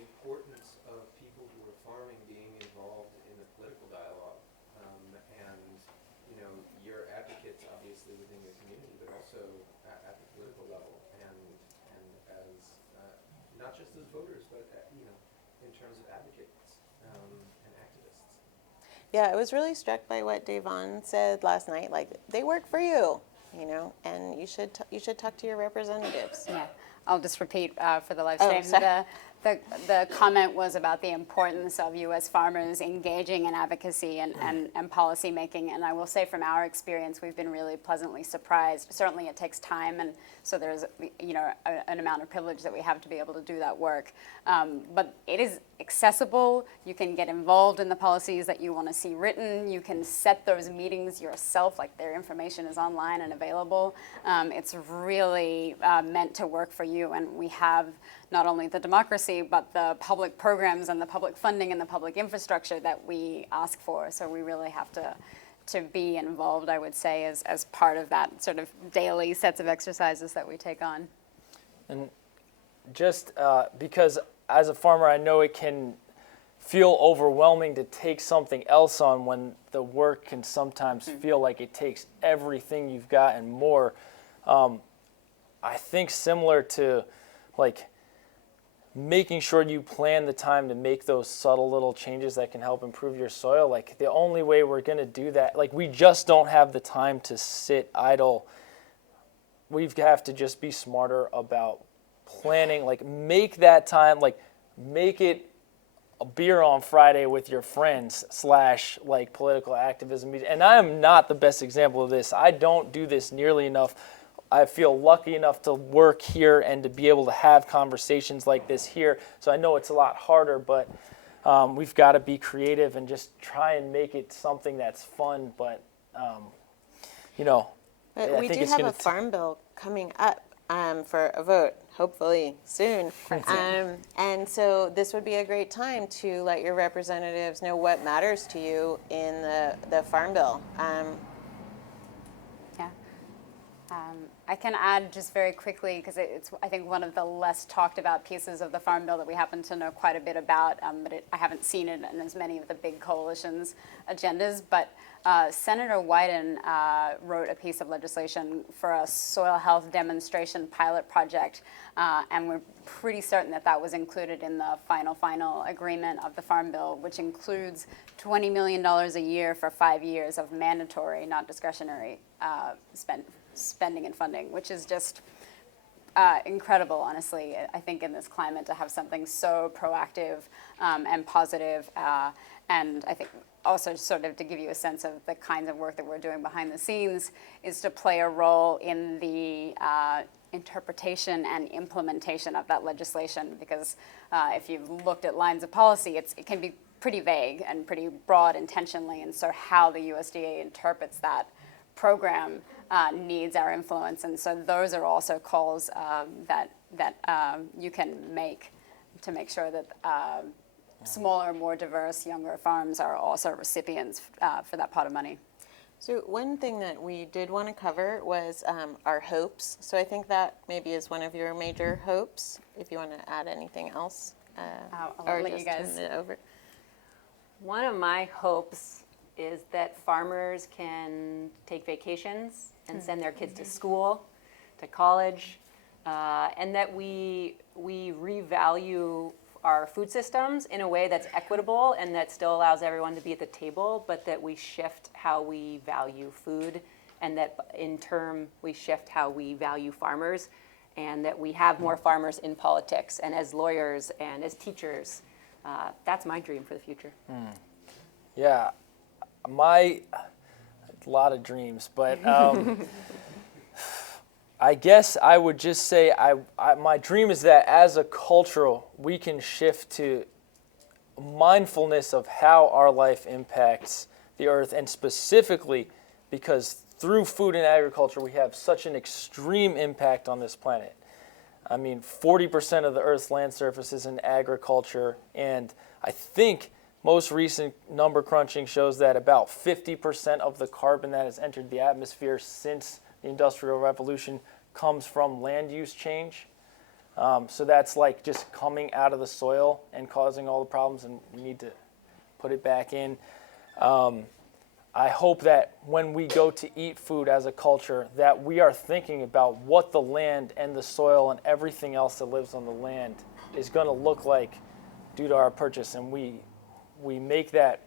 importance of people who are farming being involved in the political dialogue, and you know, you're advocates obviously within your community, but also at the political level, and as not just as voters, but you know, in terms of advocates and activists. Yeah, I was really struck by what Devon said last night. Like, they work for you, you know, and you should talk to your representatives. Yeah, I'll just repeat for the live Oh, stream. sorry. The comment was about the importance of U.S. farmers engaging in advocacy and policy making. And I will say, from our experience, we've been really pleasantly surprised. Certainly it takes time, and so there's, you know, an amount of privilege that we have to be able to do that work. But it is accessible. You can get involved in the policies that you want to see written. You can set those meetings yourself, like their information is online and available. It's really meant to work for you, and we have not only the democracy, but the public programs and the public funding and the public infrastructure that we ask for. So we really have to be involved, I would say, as part of that sort of daily sets of exercises that we take on. And just because as a farmer, I know it can feel overwhelming to take something else on when the work can sometimes feel like it takes everything you've got and more. I think similar to like making sure you plan the time to make those subtle little changes that can help improve your soil. Like, the only way we're going to do that, like, we just don't have the time to sit idle. We have to just be smarter about planning. Like, make that time, like, make it a beer on Friday with your friends / like political activism. And I am not the best example of this. I don't do this nearly enough. I feel lucky enough to work here and to be able to have conversations like this here. So I know it's a lot harder, but we've got to be creative and just try and make it something that's fun. But, you know, But we do have a farm bill coming up for a vote, hopefully soon. And so this would be a great time to let your representatives know what matters to you in the farm bill. I can add just very quickly, because it's, I think, one of the less talked about pieces of the Farm Bill that we happen to know quite a bit about, but I haven't seen it in as many of the big coalitions' agendas. But Senator Wyden wrote a piece of legislation for a soil health demonstration pilot project, and we're pretty certain that that was included in the final agreement of the Farm Bill, which includes $20 million a year for 5 years of mandatory, not discretionary spending and funding, which is just incredible, honestly. I think in this climate to have something so proactive and positive, and I think also sort of to give you a sense of the kinds of work that we're doing behind the scenes is to play a role in the interpretation and implementation of that legislation, because if you've looked at lines of policy, it can be pretty vague and pretty broad intentionally, and so how the USDA interprets that program needs our influence, and so those are also calls that you can make to make sure that smaller, more diverse, younger farms are also recipients for that pot of money. So one thing that we did want to cover was our hopes. So I think that maybe is one of your major hopes. If you want to add anything else, I'll or let just you guys turn it over. One of my hopes is that farmers can take vacations and send their kids to school, to college, and that we revalue our food systems in a way that's equitable and that still allows everyone to be at the table, but that we shift how we value food, and that in turn we shift how we value farmers, and that we have more farmers in politics and as lawyers and as teachers. That's my dream for the future. Yeah, a lot of dreams, but I guess I would just say my dream is that as a culture, we can shift to mindfulness of how our life impacts the earth, and specifically because through food and agriculture, we have such an extreme impact on this planet. I mean, 40% of the Earth's land surface is in agriculture, and I think most recent number crunching shows that about 50% of the carbon that has entered the atmosphere since the Industrial Revolution comes from land use change. So that's like just coming out of the soil and causing all the problems, and we need to put it back in. I hope that when we go to eat food as a culture, that we are thinking about what the land and the soil and everything else that lives on the land is going to look like due to our purchase, and we make that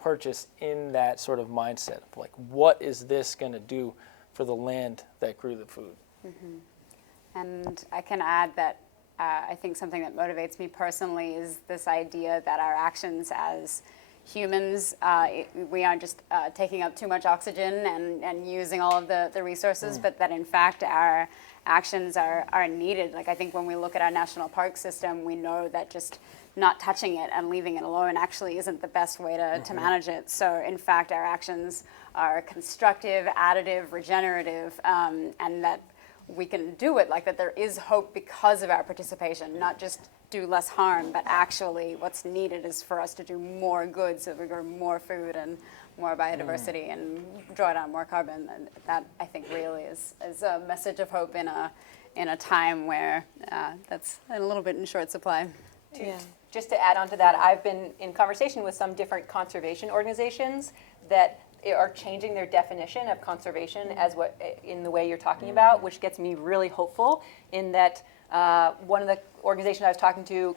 purchase in that sort of mindset of like, what is this going to do for the land that grew the food? And I can add that I think something that motivates me personally is this idea that our actions as humans, we aren't just taking up too much oxygen and using all of the resources, but that in fact our actions are needed. Like, I think when we look at our national park system, we know that just not touching it and leaving it alone actually isn't the best way to manage it. So in fact, our actions are constructive, additive, regenerative, and that we can do it, like that there is hope because of our participation, not just do less harm, but actually what's needed is for us to do more good so we grow more food and more biodiversity and draw down more carbon. And that, I think, really is a message of hope in a time where that's a little bit in short supply. Yeah. Just to add on to that, I've been in conversation with some different conservation organizations that are changing their definition of conservation as what in the way you're talking about, which gets me really hopeful in that one of the organizations I was talking to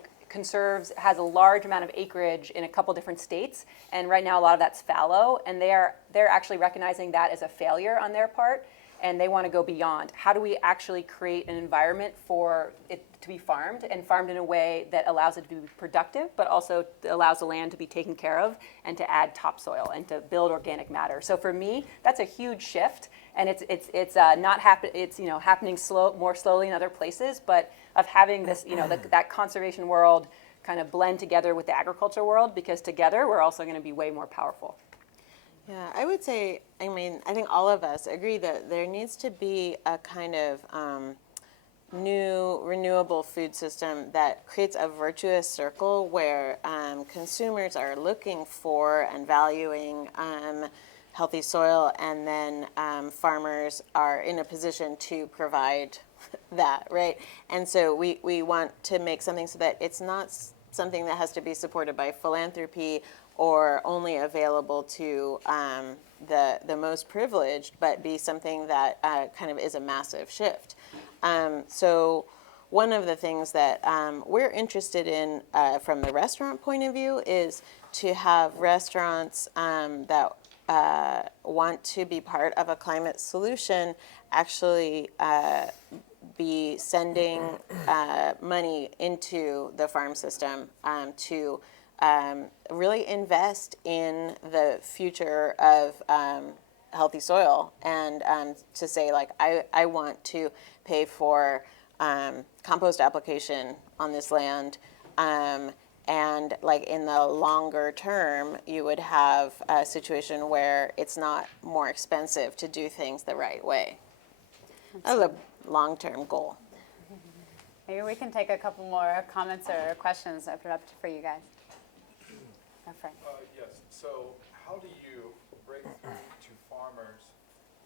has a large amount of acreage in a couple different states, and right now a lot of that's fallow, and they're actually recognizing that as a failure on their part, and they want to go beyond. How do we actually create an environment for it to be farmed, and farmed in a way that allows it to be productive, but also allows the land to be taken care of, and to add topsoil and to build organic matter? So for me, that's a huge shift, and it's not happen. It's happening more slowly in other places, but of having this that conservation world kind of blend together with the agriculture world, because together we're also going to be way more powerful. Yeah, I would say, I think all of us agree that there needs to be a kind of new renewable food system that creates a virtuous circle where consumers are looking for and valuing healthy soil, and then farmers are in a position to provide that, right? And so we want to make something so that it's not something that has to be supported by philanthropy or only available to the most privileged, but be something that kind of is a massive shift. So one of the things that we're interested in from the restaurant point of view is to have restaurants that want to be part of a climate solution actually be sending money into the farm system to really invest in the future of healthy soil, and to say, like, I want to pay for compost application on this land, and like in the longer term, you would have a situation where it's not more expensive to do things the right way. That's a long-term goal. Maybe we can take a couple more comments or questions open up for you guys. Yes. So how do you break through to farmers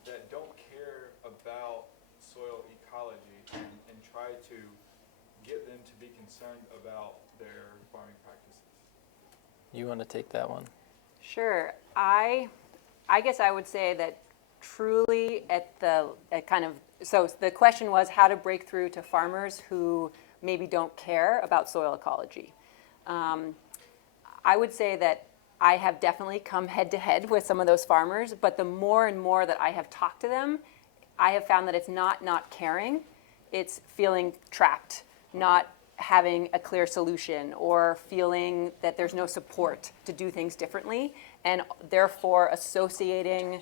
that don't care about soil ecology and try to get them to be concerned about their farming practices? You want to take that one? Sure. I guess I would say that truly so the question was how to break through to farmers who maybe don't care about soil ecology. I would say that I have definitely come head to head with some of those farmers, but the more and more that I have talked to them, I have found that it's not caring, it's feeling trapped, not having a clear solution, or feeling that there's no support to do things differently, and therefore associating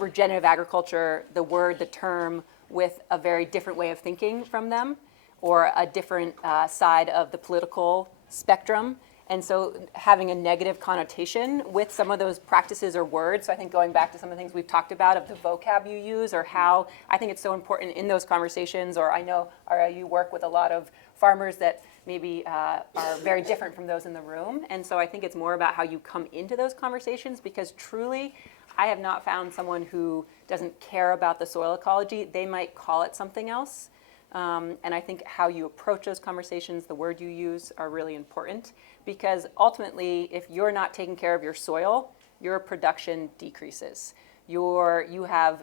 regenerative agriculture, the term, with a very different way of thinking from them, or a different side of the political spectrum. And so having a negative connotation with some of those practices or words. So I think going back to some of the things we've talked about of the vocab you use, or how I think it's so important in those conversations, or I know, Aria, you work with a lot of farmers that maybe are very different from those in the room. And so I think it's more about how you come into those conversations, because truly, I have not found someone who doesn't care about the soil ecology. They might call it something else. And I think how you approach those conversations, the word you use, are really important, because ultimately, if you're not taking care of your soil, your production decreases. You have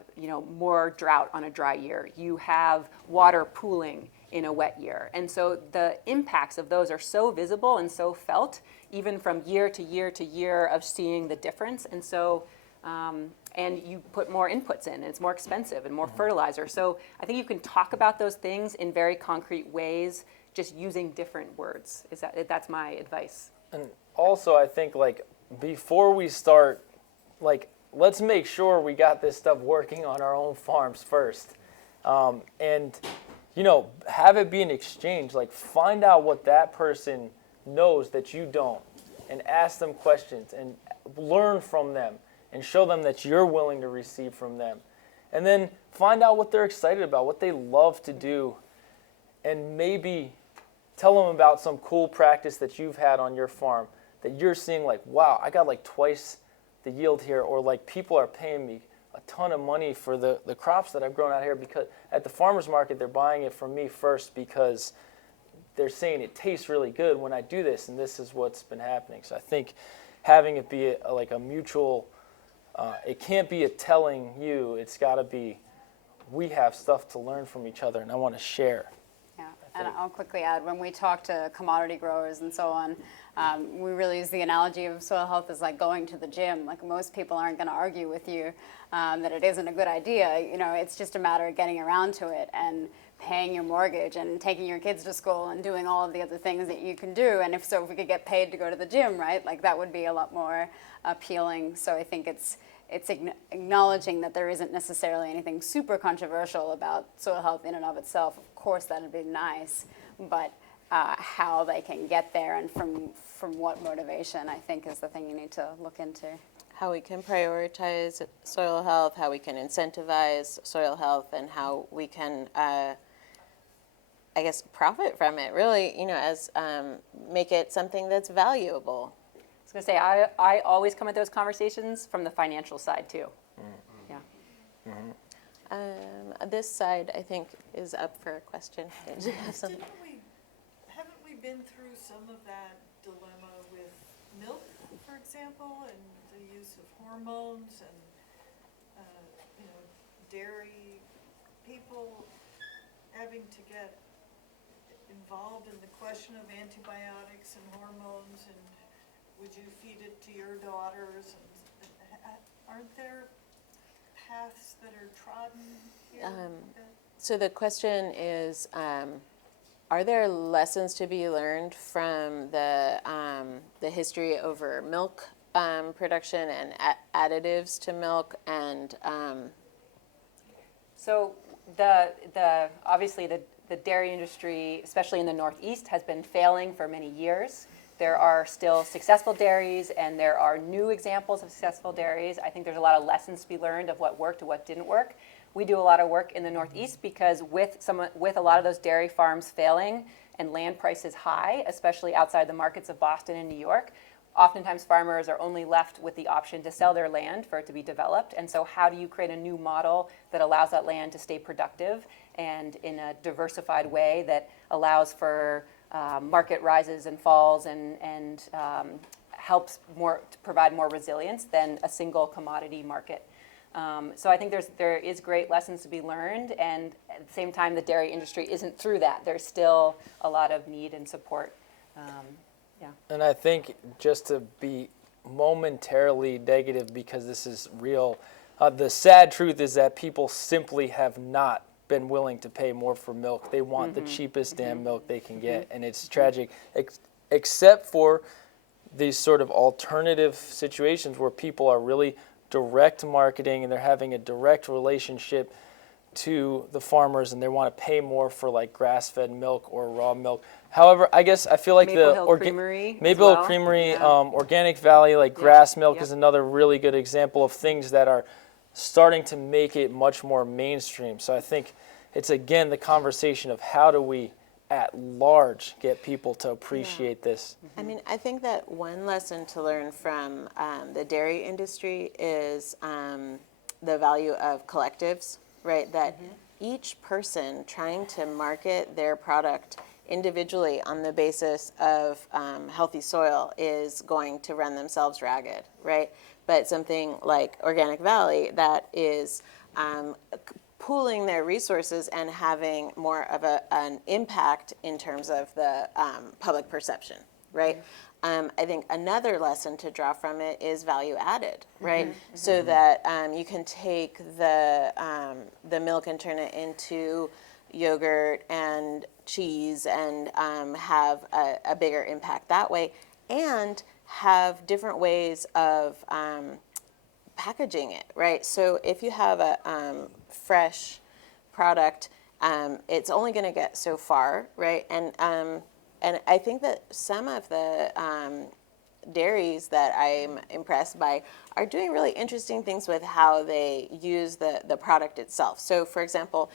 more drought on a dry year. You have water pooling in a wet year. And so the impacts of those are so visible and so felt, even from year to year to year of seeing the difference. And so and you put more inputs in, and it's more expensive and more fertilizer. So I think you can talk about those things in very concrete ways, just using different words. That's my advice. And also, I think, before we start, let's make sure we got this stuff working on our own farms first. And, have it be an exchange. Find out what that person knows that you don't, and ask them questions, and learn from them, and show them that you're willing to receive from them. And then find out what they're excited about, what they love to do, and maybe tell them about some cool practice that you've had on your farm that you're seeing, wow, I got twice the yield here, or people are paying me a ton of money for the crops that I've grown out here, because at the farmer's market, they're buying it from me first because they're saying it tastes really good when I do this, and this is what's been happening. So I think having it be a mutual, it can't be a telling you, it's got to be, we have stuff to learn from each other, and I want to share. Yeah, and I'll quickly add, when we talk to commodity growers and so on, we really use the analogy of soil health as going to the gym. Most people aren't going to argue with you that it isn't a good idea. It's just a matter of getting around to it and paying your mortgage and taking your kids to school and doing all of the other things that you can do. And if we could get paid to go to the gym, right? That would be a lot more appealing. So I think it's acknowledging that there isn't necessarily anything super controversial about soil health in and of itself. Of course, that would be nice, but how they can get there and from what motivation, I think, is the thing you need to look into. How we can prioritize soil health, how we can incentivize soil health, and how we can, profit from it, really, as make it something that's valuable. I was going to say, I always come at those conversations from the financial side, too. Yeah. This side, I think, is up for a question. Did you have something? Haven't we been through some of that dilemma with milk, for example, and the use of hormones and, dairy people having to get involved in the question of antibiotics and hormones, and would you feed it to your daughters? And aren't there paths that are trodden here? So the question is, are there lessons to be learned from the history over milk production and additives to milk, and So obviously the dairy industry, especially in the Northeast, has been failing for many years. There are still successful dairies, and there are new examples of successful dairies. I think there's a lot of lessons to be learned of what worked and what didn't work. We do a lot of work in the Northeast because with a lot of those dairy farms failing and land prices high, especially outside the markets of Boston and New York, oftentimes farmers are only left with the option to sell their land for it to be developed. And so how do you create a new model that allows that land to stay productive and in a diversified way that allows for market rises and falls and helps to provide more resilience than a single commodity market. So I think there is great lessons to be learned, and at the same time, the dairy industry isn't through that. There's still a lot of need and support. And I think, just to be momentarily negative, because this is real, the sad truth is that people simply have not been willing to pay more for milk. They want the cheapest damn milk they can get, and it's tragic, except for these sort of alternative situations where people are really direct marketing and they're having a direct relationship to the farmers, and they want to pay more for like grass-fed milk or raw milk. However, I feel like Maple Hill Creamery as Maple Hill well. Creamery, Yeah. Organic Valley, like grass milk Yep. is another really good example of things that are starting to make it much more mainstream. So I think it's, again, the conversation of how do we at large get people to appreciate this. I mean, I think that one lesson to learn from the dairy industry is the value of collectives, right? That each person trying to market their product individually on the basis of healthy soil is going to run themselves ragged, right? But something like Organic Valley that is pooling their resources and having more of an impact in terms of the public perception, right? I think another lesson to draw from it is value added, right? So that you can take the milk and turn it into yogurt and cheese and have a bigger impact that way, and have different ways of packaging it, right? So if you have a fresh product, it's only going to get so far, right? And I think that some of the dairies that I'm impressed by are doing really interesting things with how they use the product itself. So, for example,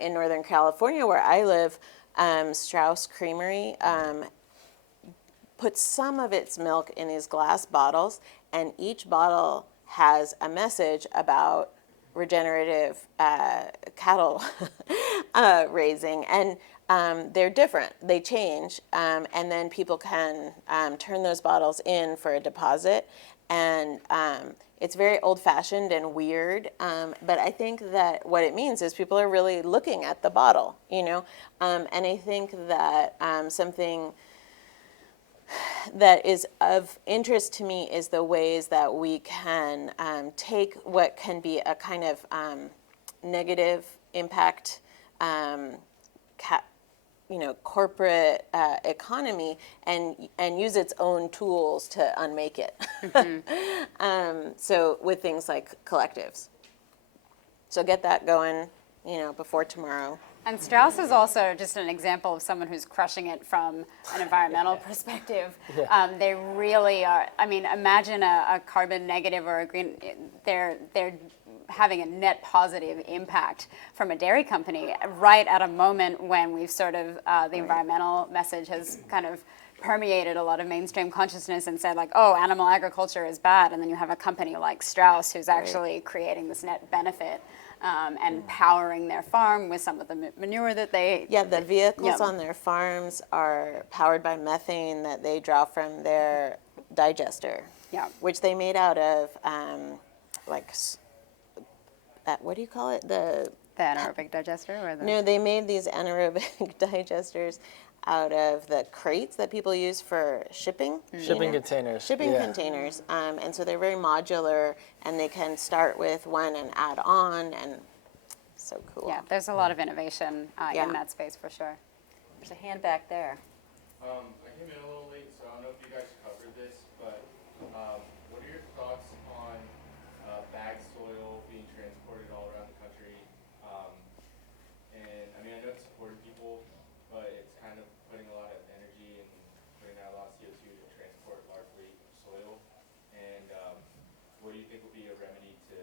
in Northern California, where I live, Strauss Creamery puts some of its milk in these glass bottles, and each bottle has a message about regenerative cattle raising, and they're different. They change, and then people can turn those bottles in for a deposit, and it's very old-fashioned and weird, but I think that what it means is people are really looking at the bottle, you know, and I think that something that is of interest to me is the ways that we can take what can be a kind of negative impact, corporate economy, and use its own tools to unmake it. So with things like collectives. So get that going, before tomorrow. And Strauss is also just an example of someone who's crushing it from an environmental perspective. They really are. I mean, imagine a carbon negative or a green. They're having a net positive impact from a dairy company right at a moment when we've sort of the environmental message has kind of permeated a lot of mainstream consciousness and said like, oh, animal agriculture is bad, and then you have a company like Strauss who's actually creating this net benefit. And powering their farm with some of the manure that they... Yeah, the vehicles on their farms are powered by methane that they draw from their digester, which they made out of, what do you call it? The anaerobic digester? Or the... No, they made these anaerobic digesters out of the crates that people use for shipping. Shipping containers. Shipping containers. And so they're very modular, and they can start with one and add on, and so cool. Yeah, there's a lot of innovation in that space for sure. There's a hand back there. I came in a little late, so I don't know if you guys covered this, but what are your thoughts on bagged soil being transported all around the country? And I mean, I know it's supporting people, but it's kind of putting a lot of energy and putting out a lot of CO2 to transport large weight of soil. And what do you think will be a remedy to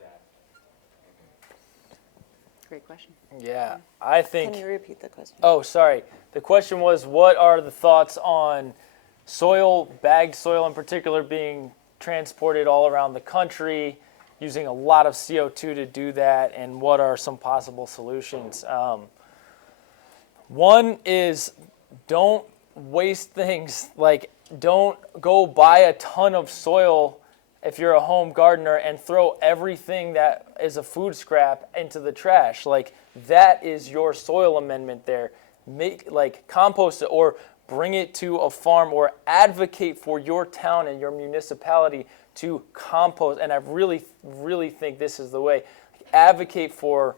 that? Great question. Yeah, I think... Can you repeat the question? Oh, sorry. The question was, what are the thoughts on soil, bagged soil in particular, being transported all around the country, using a lot of CO2 to do that, and what are some possible solutions? One is don't waste things. Like, don't go buy a ton of soil if you're a home gardener and throw everything that is a food scrap into the trash. Like, that is your soil amendment there. Compost it or bring it to a farm, or advocate for your town and your municipality to compost. And I really, really think this is the way. Advocate for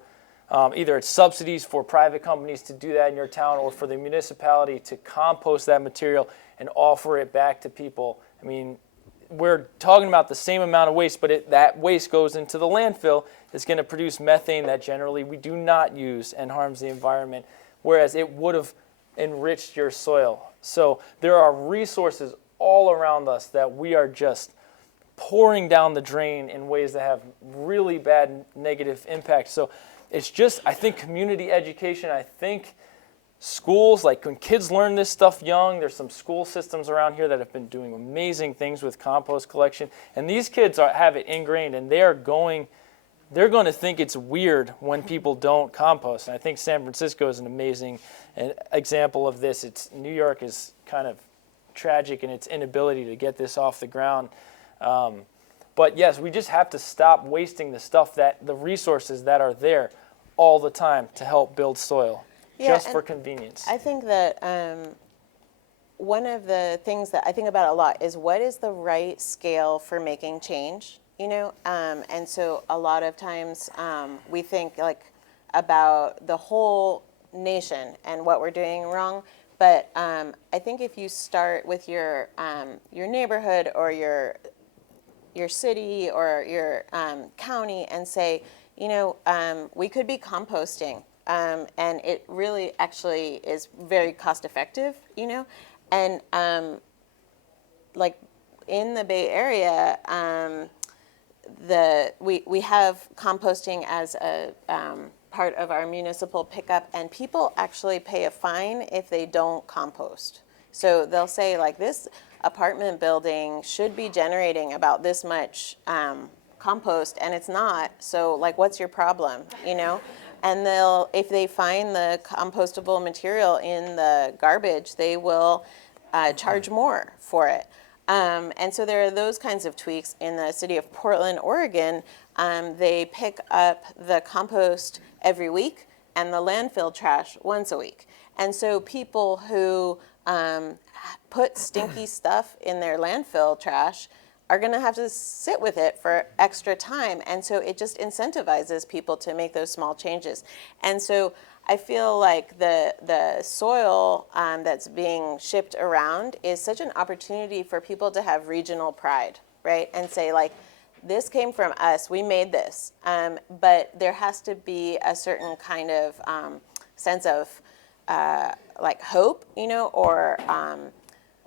either it's subsidies for private companies to do that in your town, or for the municipality to compost that material and offer it back to people. I mean, we're talking about the same amount of waste, but that waste goes into the landfill. It's going to produce methane that generally we do not use and harms the environment, whereas it would have enriched your soil. So there are resources all around us that we are just pouring down the drain in ways that have really bad negative impact. So it's just, I think, community education. I think schools, like when kids learn this stuff young, there's some school systems around here that have been doing amazing things with compost collection. And these kids have it ingrained, and they're going to think it's weird when people don't compost. And I think San Francisco is an amazing example of this. New York is kind of tragic in its inability to get this off the ground. But yes, we just have to stop wasting the resources that are there all the time to help build soil, just for convenience. I think that one of the things that I think about a lot is what is the right scale for making change, and so a lot of times we think about the whole nation and what we're doing wrong. But I think if you start with your neighborhood or your city or your county and say, we could be composting, and it really actually is very cost effective, and in the Bay Area, we have composting as a part of our municipal pickup, and people actually pay a fine if they don't compost. So they'll say this apartment building should be generating about this much compost, and it's not. So what's your problem, And if they find the compostable material in the garbage, they will charge more for it. And so there are those kinds of tweaks. In the city of Portland, Oregon, they pick up the compost every week and the landfill trash once a week. And so people who put stinky stuff in their landfill trash are going to have to sit with it for extra time. And so it just incentivizes people to make those small changes. And so I feel like the soil that's being shipped around is such an opportunity for people to have regional pride, right? And say this came from us, we made this. But there has to be a certain kind of sense of hope, or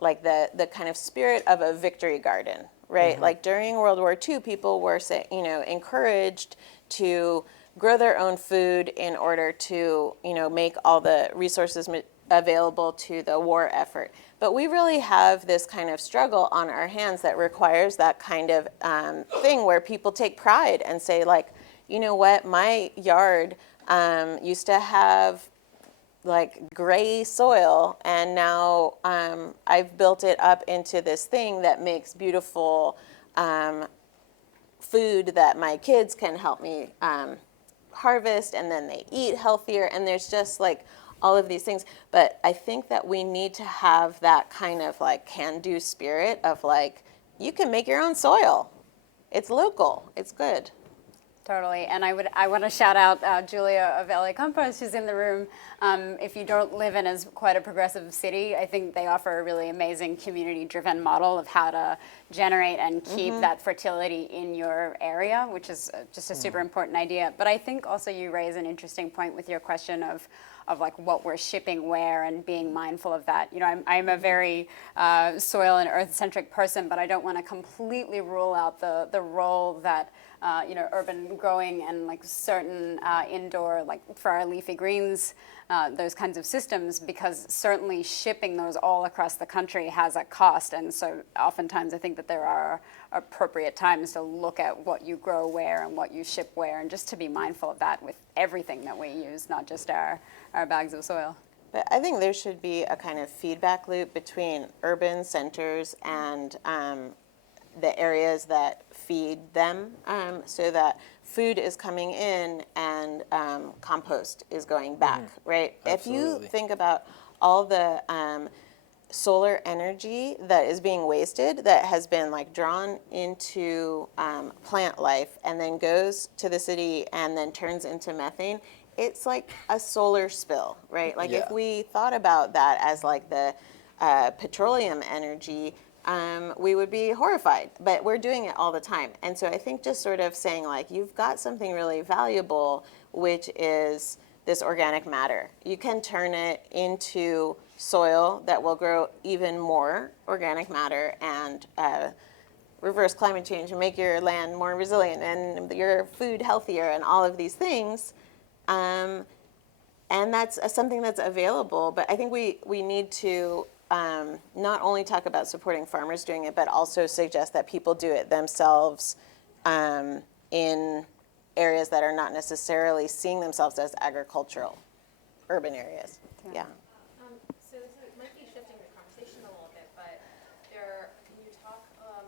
the kind of spirit of a victory garden, right? Mm-hmm. During World War II, people were encouraged to grow their own food in order to make all the resources available to the war effort. But we really have this kind of struggle on our hands that requires that kind of thing where people take pride and say what, my yard used to have gray soil, and now I've built it up into this thing that makes beautiful food that my kids can help me harvest, and then they eat healthier, and there's just all of these things. But I think that we need to have that kind of can-do spirit of you can make your own soil. It's local. It's good. Totally, and I want to shout out Julia of LA Compost, who's in the room. If you don't live in as quite a progressive city, I think they offer a really amazing community-driven model of how to generate and keep that fertility in your area, which is just a super important idea. But I think also you raise an interesting point with your question of what we're shipping where and being mindful of that. I'm a very soil and earth-centric person, but I don't want to completely rule out the role that urban growing and certain indoor, for our leafy greens, those kinds of systems, because certainly shipping those all across the country has a cost. And so oftentimes I think that there are appropriate times to look at what you grow where and what you ship where, and just to be mindful of that with everything that we use, not just our bags of soil. But I think there should be a kind of feedback loop between urban centers and the areas that feed them, so that food is coming in and compost is going back, right? If Absolutely. you think about all the solar energy that is being wasted, that has been like drawn into plant life and then goes to the city and then turns into methane, it's like a solar spill, right? Like if Yeah. we thought about that as like the petroleum energy, we would be horrified, but we're doing it all the time. And so I think just sort of saying like, you've got something really valuable, which is this organic matter. You can turn it into soil that will grow even more organic matter and reverse climate change and make your land more resilient and your food healthier and all of these things. And that's something that's available, but I think we need to not only talk about supporting farmers doing it, but also suggest that people do it themselves in areas that are not necessarily seeing themselves as agricultural urban areas. Yeah. So this might be shifting the conversation a little bit, but can you talk about,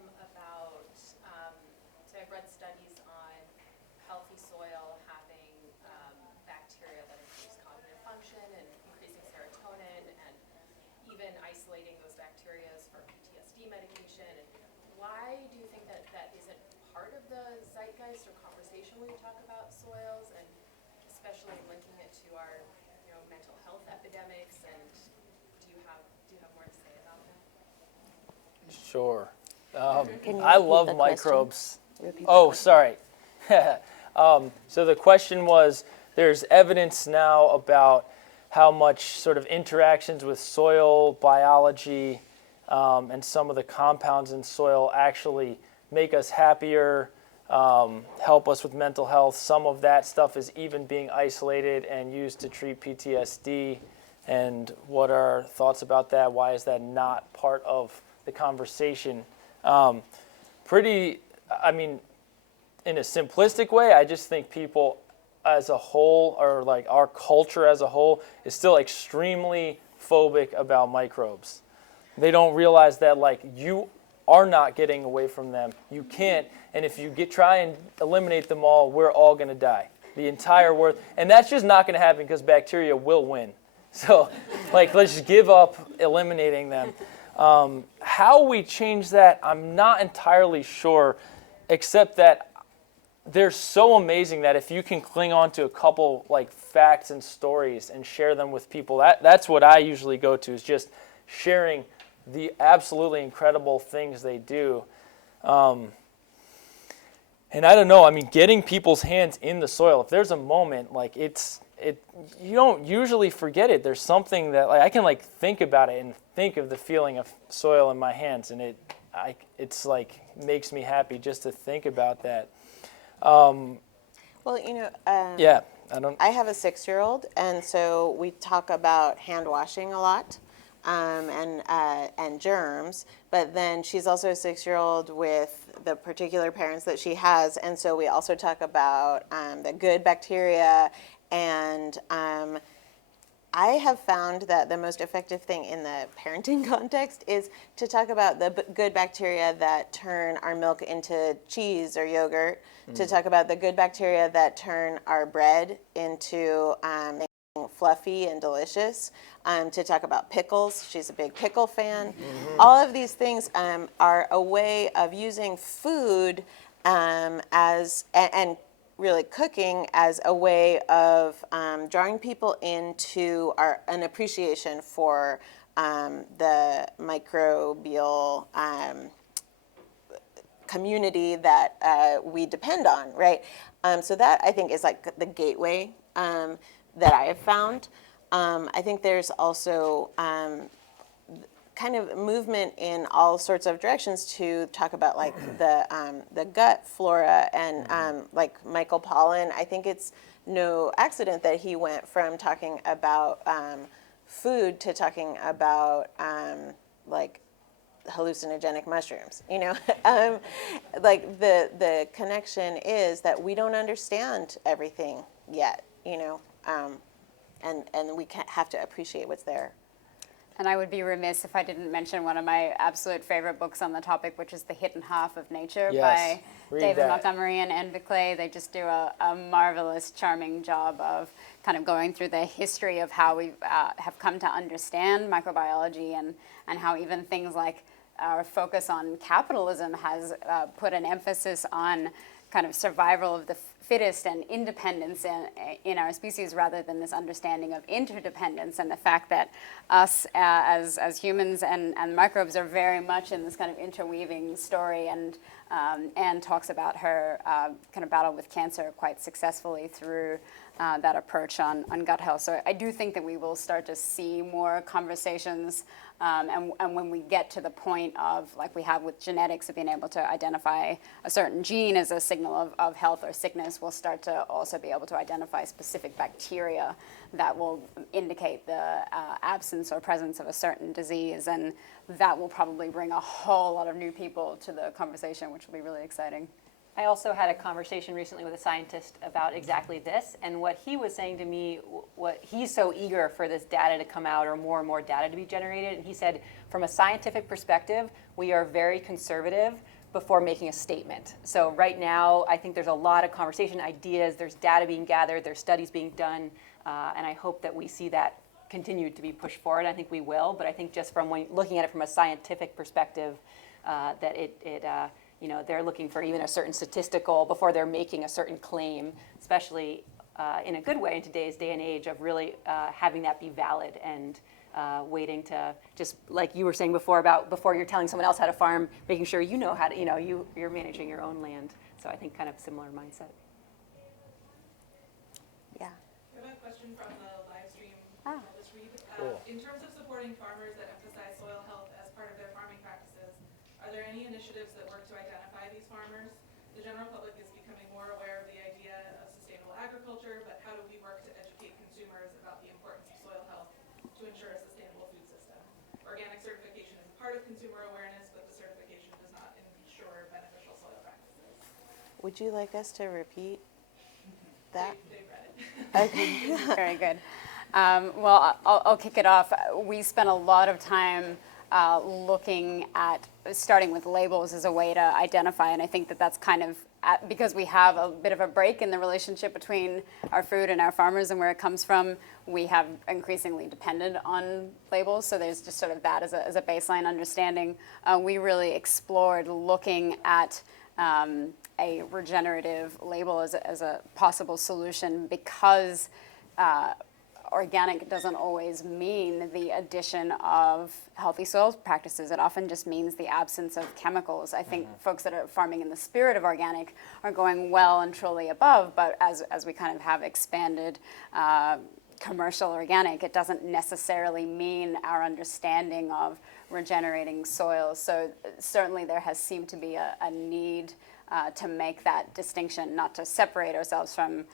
so I've read studies on healthy soil having bacteria that improves cognitive function and increasing serotonin and even isolating those bacteria for PTSD medication. And why do you think that that isn't part of the zeitgeist or conversation when we talk about soils, and especially linking it to our mental health epidemics? And do you have more to say about that? Sure. Can you I repeat love the question? microbes. Repeat the Oh, question. sorry. So the question was, there's evidence now about how much sort of interactions with soil biology and some of the compounds in soil actually make us happier, help us with mental health. Some of that stuff is even being isolated and used to treat PTSD. And what are thoughts about that? Why is that not part of the conversation? In a simplistic way, I just think people as a whole, or like our culture as a whole, is still extremely phobic about microbes. They don't realize that like you are not getting away from them. You can't, and if you try and eliminate them all, we're all going to die. The entire world, and that's just not going to happen because bacteria will win. So, like, let's just give up eliminating them. How we change that, I'm not entirely sure, except that they're so amazing that if you can cling on to a couple like facts and stories and share them with people, that's what I usually go to, is just sharing the absolutely incredible things they do. And I don't know, getting people's hands in the soil, if there's a moment, like you don't usually forget it. There's something that like I can like think about it and think of the feeling of soil in my hands, and it's like makes me happy just to think about that. Well, Yeah, I have a 6-year-old, and so we talk about hand washing a lot, and germs. But then she's also a 6-year-old with the particular parents that she has, and so we also talk about the good bacteria. And I have found that the most effective thing in the parenting context is to talk about the good bacteria that turn our milk into cheese or yogurt, to talk about the good bacteria that turn our bread into fluffy and delicious, to talk about pickles. She's a big pickle fan. All of these things are a way of using food as and really cooking as a way of drawing people into an appreciation for the microbial community that we depend on, right? So that I think is like the gateway that I have found. I think there's also kind of movement in all sorts of directions to talk about like the gut flora and like Michael Pollan. I think it's no accident that he went from talking about food to talking about like hallucinogenic mushrooms. Like the connection is that we don't understand everything yet. and we have to appreciate what's there. And I would be remiss if I didn't mention one of my absolute favorite books on the topic, which is The Hidden Half of Nature by read David that. Montgomery and Anne Bickley. They just do a marvelous, charming job of kind of going through the history of how we have come to understand microbiology and how even things like our focus on capitalism has put an emphasis on kind of survival of the fittest and independence in our species rather than this understanding of interdependence, and the fact that us as humans and microbes are very much in this kind of interweaving story. And Anne talks about her kind of battle with cancer quite successfully through that approach on gut health. So I do think that we will start to see more conversations, and when we get to the point of, like we have with genetics, of being able to identify a certain gene as a signal of health or sickness, we'll start to also be able to identify specific bacteria that will indicate the absence or presence of a certain disease, and that will probably bring a whole lot of new people to the conversation, which will be really exciting. I also had a conversation recently with a scientist about exactly this, and what he was saying to me, what he's so eager for this data to come out, or more and more data to be generated, and he said, from a scientific perspective, we are very conservative before making a statement. So right now, I think there's a lot of conversation, ideas, there's data being gathered, there's studies being done, and I hope that we see that continue to be pushed forward. I think we will, but I think just from looking at it from a scientific perspective, that they're looking for even a certain statistical before they're making a certain claim, especially in a good way in today's day and age of really having that be valid and waiting to, just like you were saying before about before you're telling someone else how to farm, making sure you know how to, you're managing your own land. So I think kind of similar mindset. Yeah. We have a question from the live stream. Ah. I'll just read. Cool. In terms of supporting farmers that emphasize soil health as part of their farming practices, are there any initiatives that work to identify these farmers? The general public is becoming more aware of the idea of sustainable agriculture, but how do we work to educate consumers about the importance of soil health to ensure a sustainable food system? Organic certification is a part of consumer awareness, but the certification does not ensure beneficial soil practices. Would you like us to repeat that? They've read it. Okay. Very good. Well, I'll kick it off. We spent a lot of time looking at starting with labels as a way to identify, and I think that that's kind of because we have a bit of a break in the relationship between our food and our farmers and where it comes from, we have increasingly depended on labels, so there's just sort of that as a baseline understanding. We really explored looking at a regenerative label as a possible solution because organic doesn't always mean the addition of healthy soil practices. It often just means the absence of chemicals. I think folks that are farming in the spirit of organic are going well and truly above, but as we kind of have expanded commercial organic, it doesn't necessarily mean our understanding of regenerating soils. So certainly there has seemed to be a need to make that distinction, not to separate ourselves from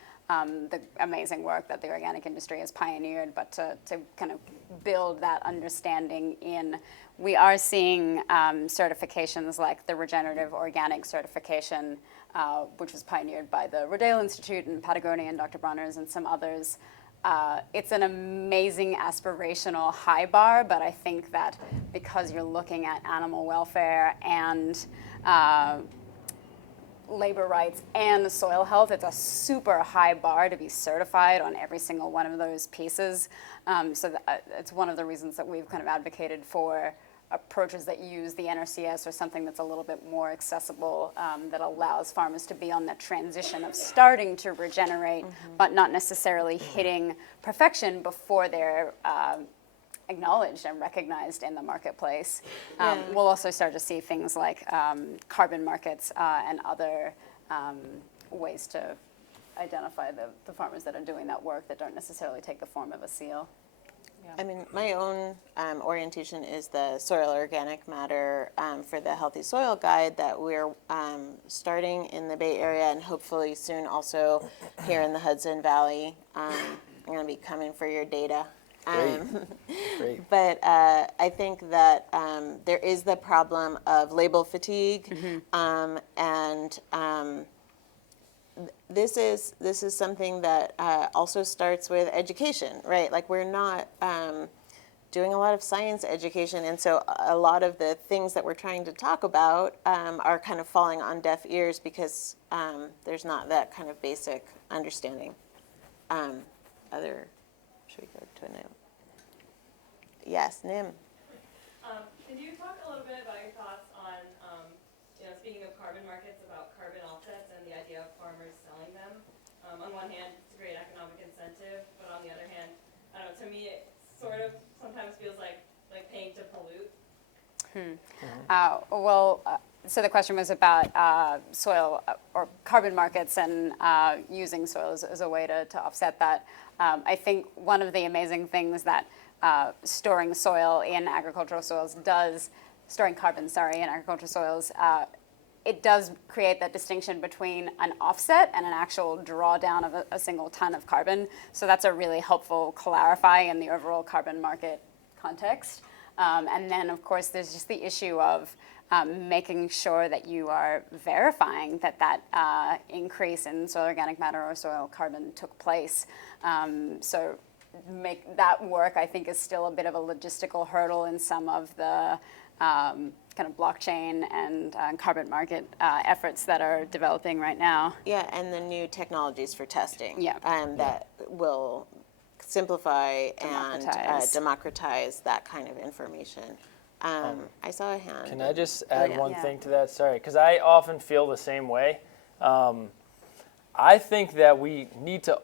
the amazing work that the organic industry has pioneered, but to kind of build that understanding in. We are seeing certifications like the Regenerative Organic Certification, which was pioneered by the Rodale Institute and Patagonia and Dr. Bronner's and some others. It's an amazing aspirational high bar, but I think that because you're looking at animal welfare and labor rights and soil health, it's a super high bar to be certified on every single one of those pieces. So it's one of the reasons that we've kind of advocated for approaches that use the NRCS or something that's a little bit more accessible, that allows farmers to be on that transition of starting to regenerate, but not necessarily hitting perfection before they're acknowledged and recognized in the marketplace. We'll also start to see things like carbon markets and other ways to identify the farmers that are doing that work that don't necessarily take the form of a seal. I mean, my own orientation is the soil organic matter for the Healthy Soil Guide that we're starting in the Bay Area and hopefully soon also here in the Hudson Valley. I'm going to be coming for your data. Great. But I think that there is the problem of label fatigue, and this is something that also starts with education, right? Like we're not doing a lot of science education, and so a lot of the things that we're trying to talk about are kind of falling on deaf ears because there's not that kind of basic understanding. Should we go to Nim? Yes, Nim. Can you talk a little bit about your thoughts on, speaking of carbon markets, about carbon offsets and the idea of farmers selling them? On one hand, it's a great economic incentive, but on the other hand, I don't know, to me it sort of sometimes feels like paying to pollute. So the question was about soil or carbon markets and using soil as a way to offset that. I think one of the amazing things that storing soil in agricultural soils storing carbon, in agricultural soils, it does create that distinction between an offset and an actual drawdown of a single ton of carbon. So that's a really helpful clarifier in the overall carbon market context. And then, of course, there's just the issue of making sure that you are verifying that increase in soil organic matter or soil carbon took place. So make that work, I think, is still a bit of a logistical hurdle in some of the kind of blockchain and carbon market efforts that are developing right now. Yeah, and the new technologies for testing. Yeah. That will simplify and Democratize. democratize that kind of information. I saw a hand. Can I just add one Yeah. thing to that? Sorry, because I often feel the same way. I think that we need to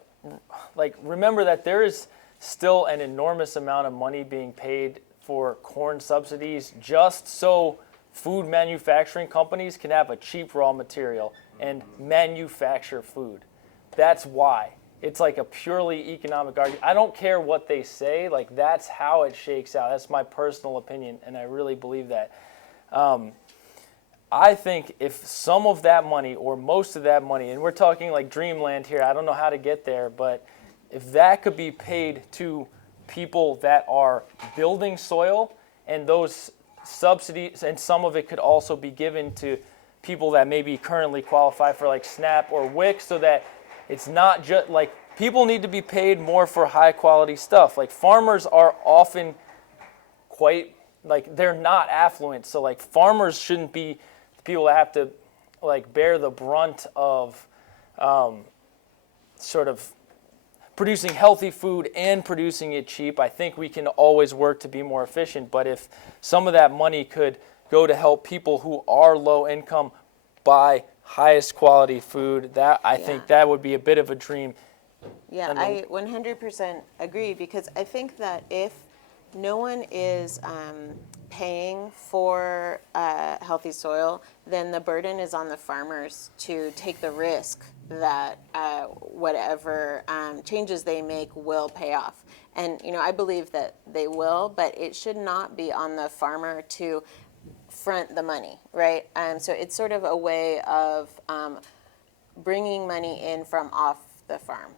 remember that there is still an enormous amount of money being paid for corn subsidies just so food manufacturing companies can have a cheap raw material and manufacture food. That's why. It's like a purely economic argument. I don't care what they say, that's how it shakes out. That's my personal opinion, and I really believe that. I think if some of that money or most of that money, and we're talking like dreamland here, I don't know how to get there, but if that could be paid to people that are building soil, and those subsidies, and some of it could also be given to people that maybe currently qualify for like SNAP or WIC, so that it's not just people need to be paid more for high quality stuff. Farmers are often quite they're not affluent, so farmers shouldn't be the people that have to bear the brunt of sort of producing healthy food and producing it cheap. I think we can always work to be more efficient, but if some of that money could go to help people who are low income buy highest quality food, I think that would be a bit of a dream. Yeah, I 100% agree, because I think that if no one is paying for healthy soil, then the burden is on the farmers to take the risk that whatever changes they make will pay off. And I believe that they will, but it should not be on the farmer to front the money, right? So it's sort of a way of bringing money in from off the farm,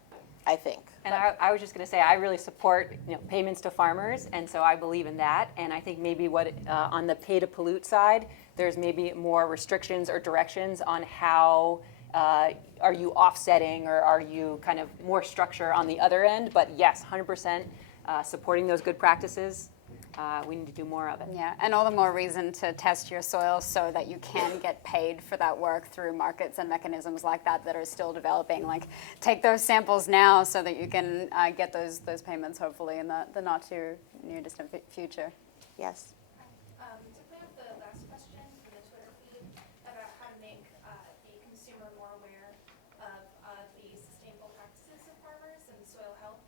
I think. And I was just going to say, I really support payments to farmers, and so I believe in that. And I think maybe on the pay to pollute side, there's maybe more restrictions or directions on how are you offsetting, or are you kind of more structure on the other end. But yes, 100% supporting those good practices. We need to do more of it. Yeah, and all the more reason to test your soil so that you can get paid for that work through markets and mechanisms like that are still developing. Take those samples now so that you can get those payments hopefully in the not too near distant future. Yes. To clear up the last question from the Twitter feed about how to make the consumer more aware of the sustainable practices of farmers and soil health,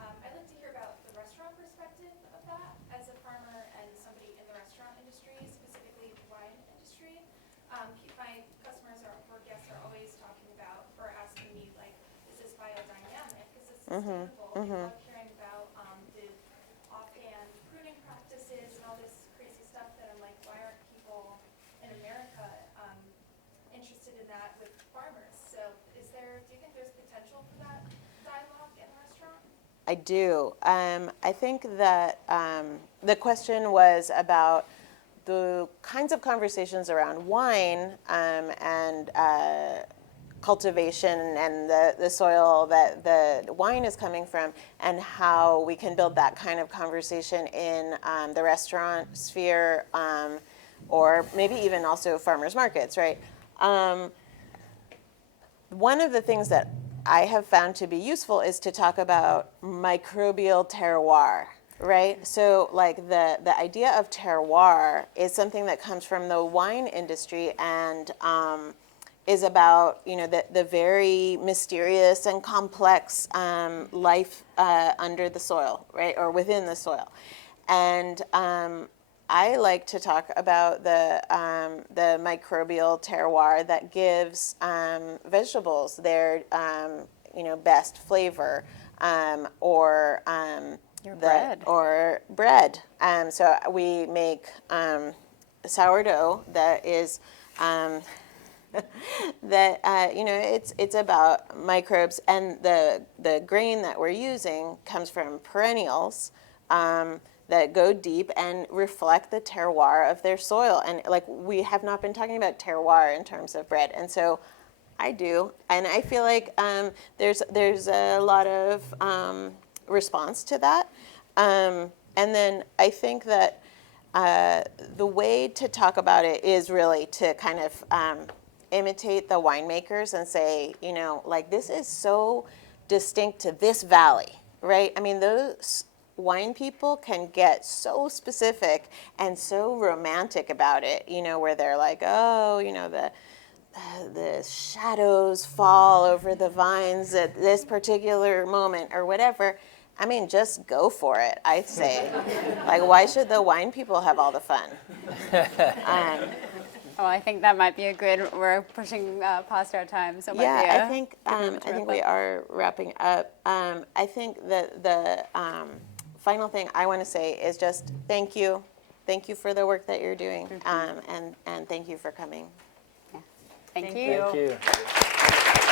I'd like to hear about the restaurant perspective of that as a farmer and somebody in the restaurant industry, specifically the wine industry. My customers or guests are always talking about or asking me, is this biodynamic? Is this sustainable? I love hearing about the offhand pruning practices and all this crazy stuff that I'm like, why aren't people in America interested in that with farmers? So do you think there's potential for that dialogue in a restaurant? I do. I think that the question was about the kinds of conversations around wine and cultivation and the soil that the wine is coming from, and how we can build that kind of conversation in the restaurant sphere, or maybe even also farmers markets, right? One of the things that I have found to be useful is to talk about microbial terroir, right? So like the idea of terroir is something that comes from the wine industry, and is about, you know, the very mysterious and complex life under the soil, right, or within the soil. And I like to talk about the microbial terroir that gives vegetables their you know, best flavor, or bread. or bread. So we make sourdough that is that you know, it's about microbes, and the grain that we're using comes from perennials that go deep and reflect the terroir of their soil. And like, we have not been talking about terroir in terms of bread, and so I do, and I feel like there's a lot of response to that, and then I think that the way to talk about it is really to kind of imitate the winemakers and say, you know, like, this is so distinct to this valley, right? I mean, those wine people can get so specific and so romantic about it, you know, where they're like, oh, you know, the shadows fall over the vines at this particular moment or whatever. I mean, just go for it, I'd say. Like, why should the wine people have all the fun? Well, I think that might be a good, we're pushing past our time, so it might be Yeah, a I think good moment to I think wrap we up. are wrapping up. I think that the final thing I want to say is just thank you. Thank you for the work that you're doing, and thank you for coming. Thank Thank you. Thank you.